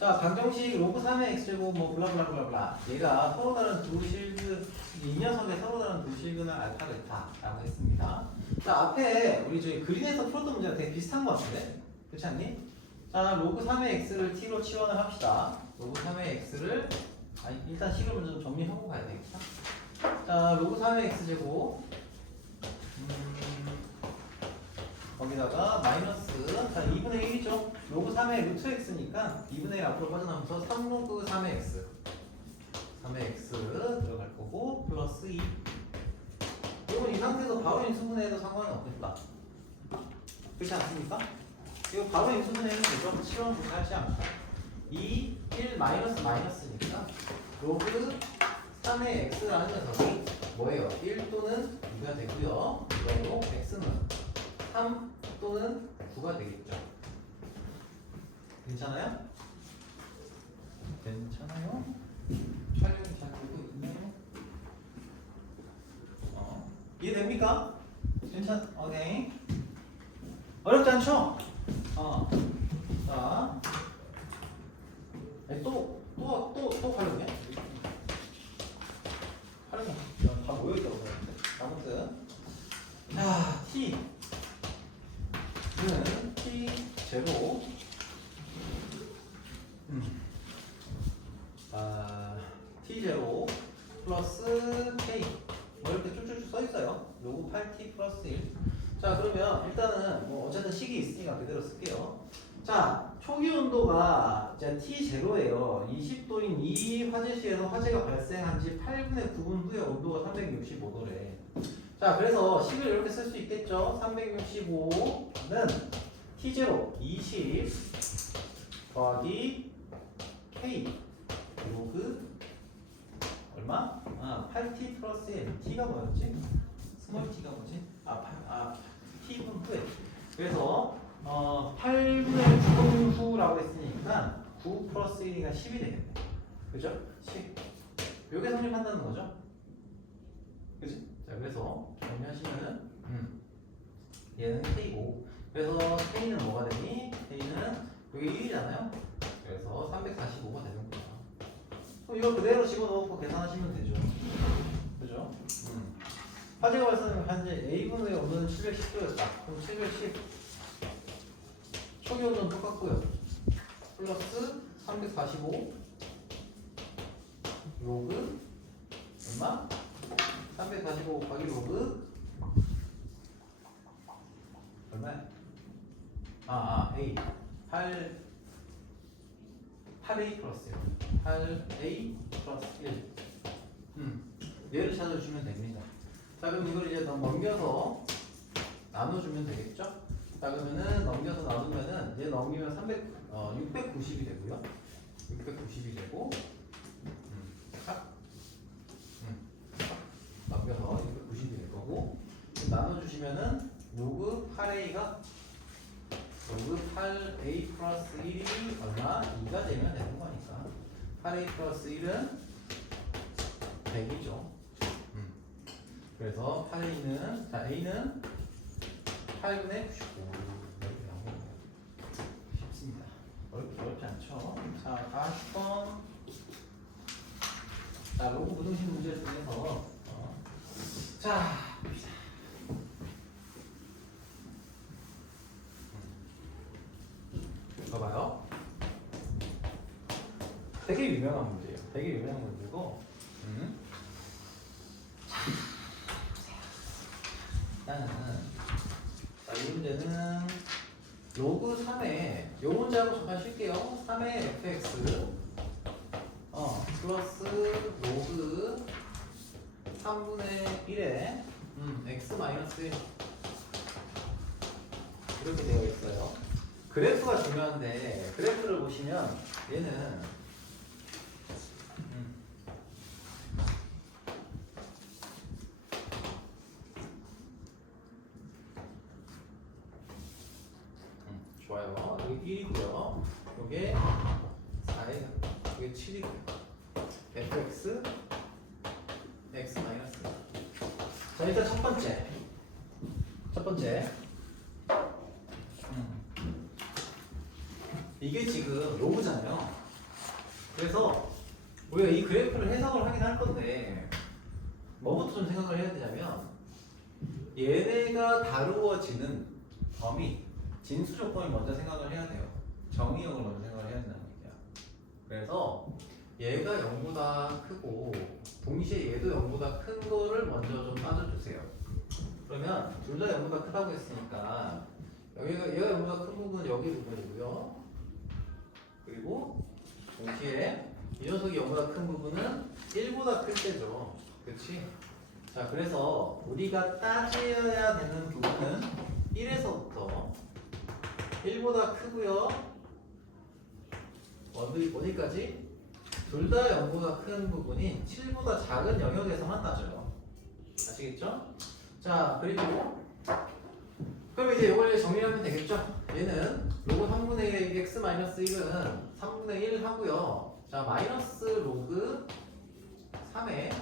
자, 방정식 로그 3의 x제곱 뭐 블라블라블라블라 얘가 서로 다른 두 실근 이 녀석의 서로 다른 두 실근을 알파가 있다라고 했습니다. 자, 앞에 우리 저희 그린에서 풀었던 문제가 되게 비슷한 것 같은데 그렇지 않니? 자, 로그 3의 x를 t로 치환을 합시다. 로그 3의 x를 일단 식을 먼저 좀 정리하고 가야 되겠다. 자, 로그 3의 x제곱 거기다가 마이너스 자 2분의 1이죠. 로그 3의 루트 x니까 2분의 1 앞으로 빠져나오면서 3로그 3의 x 3의 x 들어갈 거고 플러스 2 이건 이 상태에서 바로 인수분해해도 상관은 없겠다. 그렇지 않습니까? 이거 바로 인수분해는 되죠. 실험 구사하지 않고 2, 1 마이너스 마이너스니까 로그 3의 x라는 녀석이 뭐예요? 1 또는 2가 되고요. 그리고 x는 3 또는 9가 되겠죠. 괜찮아요? 괜찮아요? 촬영이 잘 되고 있네요. 이해됩니까? 오케이. 어렵지 않죠? 자, 또 활용해? 활용해. 다 모여있다고 그랬는데. 아무튼. 자, T. 는 T 제로 T 제로 플러스 K 뭐 이렇게 쭉쭉쭉 써있어요. 로그 8T 플러스 1. 자, 그러면 일단은 뭐 어쨌든 식이 있으니까 그대로 쓸게요. 자, 초기 온도가 이제 T0예요. 20도인 이 화재시에서 화재가 발생한 지 8분의 9분 후에 온도가 365도래. 자, 그래서 식을 이렇게 쓸 수 있겠죠. 365는 T0 20 더하기 K 로그 얼마? 8T 플러스 1 T가 뭐였지? 스몰 T가 뭐지? T분 후에 그래서 8분의 9분 후라고 했으니까 9 플러스 1이가 10이 되겠네. 그죠? 10 요게 성립한다는 거죠? 그치? 자, 그래서 정리하시면은 얘는 K고 그래서 K는 뭐가 되니? K는 여기 1이잖아요. 그래서 345가 되는 거야. 그럼 이거 그대로 집어넣고 계산하시면 되죠. 그죠? 화재가 발생한 현재 A분의 온도는 710도였다. 그럼 710 초기 온도는 똑같고요. 플러스 345 로그 얼마? 345 곱하기 로그 얼마야? A 8A 플러스 1 8A 플러스 1 얘를 찾아주시면 됩니다. 자, 그럼 이걸 이제 넘겨서 나눠주면 되겠죠? 자, 그러면은 넘겨서 나누면은 얘 넘기면 690이 되고요. 690이 되고 넘겨서 690이 될 거고 나눠주시면은 로그 8A가 로그 8A 플러스 1이 얼마? 2가 되면 되는 거니까 8A 플러스 1은 100이죠. 그래서 8A는 자 A는 8분의 95 이렇게 나오고 쉽습니다. 어렵지 않죠? 자, 40번 자, 로그 부등식 문제 중에서 자, 봅시다. 봐봐요. 되게 유명한 문제예요. 되게 유명한 문제고 일단은 자, 이 문제는 로그 3에 요 문제하고 잠깐 쉴게요. 3의 fx 플러스 로그 3분의 1에 x 마이너스 1 이렇게 되어 있어요. 그래프가 중요한데 그래프를 보시면 얘는 좋아요. 여기 1이고요. 요게 4에 요게 7이고요. fx x 마이너스. 자, 일단 첫 번째 이게 지금 로그잖아요. 그래서 우리가 이 그래프를 해석을 하긴 할 건데 뭐부터 좀 생각을 해야 되냐면 얘네가 다루어지는 범위, 진수 조건을 먼저 생각을 해야 돼요. 정의역을 먼저 생각을 해야 된다는 얘기야. 그래서 얘가 0보다 크고 동시에 얘도 0보다 큰 거를 먼저 좀 따져주세요. 그러면 둘 다 0보다 크다고 했으니까 얘가 0보다 큰 부분은 여기 부분이고요. 그리고 동시에 이 녀석이 0보다 큰 부분은 1보다 클 때죠. 그렇지? 자, 그래서 우리가 따져야 되는 부분은 1에서부터 1보다 크고요. 어디까지? 둘 다 0보다 큰 부분인 7보다 작은 영역에서만 따져요. 아시겠죠? 자, 그리고 그럼 이제 이걸 정리하면 되겠죠? 얘는 로그 3분의 1 x-1은 3분의 1 하고요. 자, 마이너스 로그 3의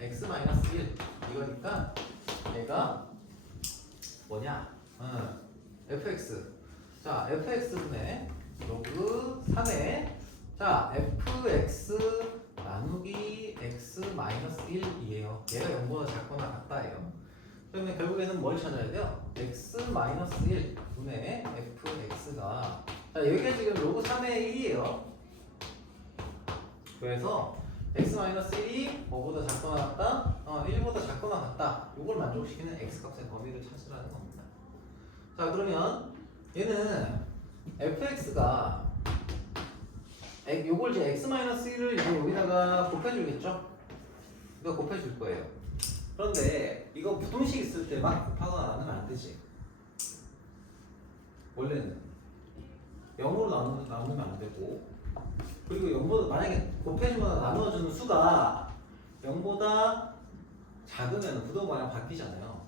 x-1 이거니까 얘가 뭐냐? fx. 자, fx분의 로그 3의 자, fx 나누기 x-1이에요. 얘가 0보다 작거나 같다예요. 그러면 결국에는 뭘 찾아야 돼요? x-1 분의 fx가 자, 여기가 지금 로그 3의 1이에요. 그래서 x-1이 뭐보다 작거나 같다? 1보다 작거나 같다. 이걸 만족시키는 x값의 범위를 찾으라는 겁니다. 자, 그러면 얘는 fx가 요걸 이제 x-1을 이제 여기다가 곱해주겠죠? 이거 곱해줄 거예요. 그런데 이거 부동식 있을 때 막 곱하거나 나누면 안 되지. 원래는 0으로 나누면 안 되고, 그리고 0보다 만약에 곱해주거나 나누어주는 수가 0보다 작으면 부동 방향 바뀌잖아요.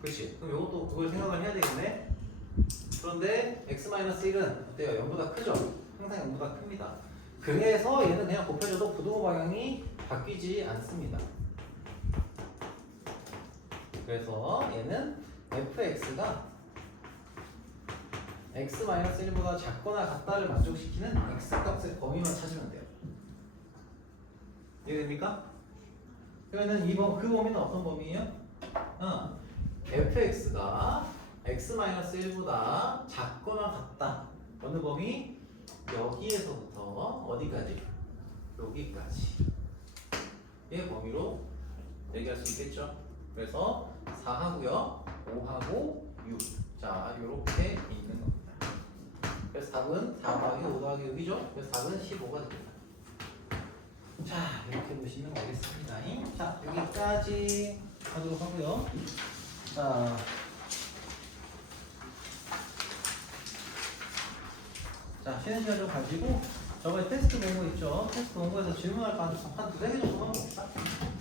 그렇지? 그럼 이것도 그걸 생각을 해야 되겠네. 그런데 x-1은 어때요? 0보다 크죠? 항상 0보다 큽니다. 그래서 얘는 그냥 곱해줘도 부동 방향이 바뀌지 않습니다. 그래서 얘는 fx가 x-1보다 작거나 같다를 만족시키는 x값의 범위만 찾으면 돼요. 이해됩니까? 그러면은 그 범위는 어떤 범위예요? fx가 x-1보다 작거나 같다. 어느 범위? 여기에서부터 어디까지? 여기까지. 이 범위로 얘기할 수 있겠죠? 그래서 4하고요, 5하고 6. 자, 이렇게 있는 겁니다. 그래서 답은 4 더하기 5 더하기 6이죠? 그래서 답은 15가 됩니다. 자, 이렇게 보시면 되겠습니다. 자, 여기까지 하도록 하고요. 자, 쉬는 시간 좀 가지고 저번에 테스트 본 거 있죠? 테스트 본 거에서 질문할 거 한 두세 개 정도만 볼까?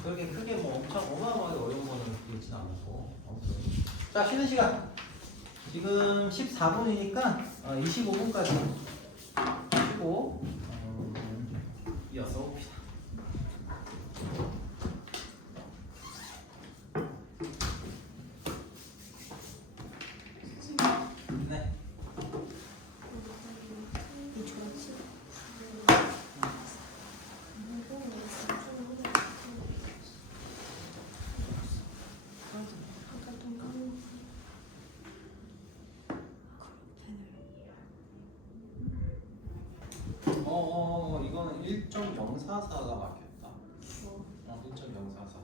그렇게 크게 뭐 엄청 어마어마하게 어려운 거는 있진 않고. 아무튼. 자, 쉬는 시간. 지금 14분이니까 25분까지 쉬고 이어서 봅시다. 네. 이거는 1.044가 막혔다. 1.044.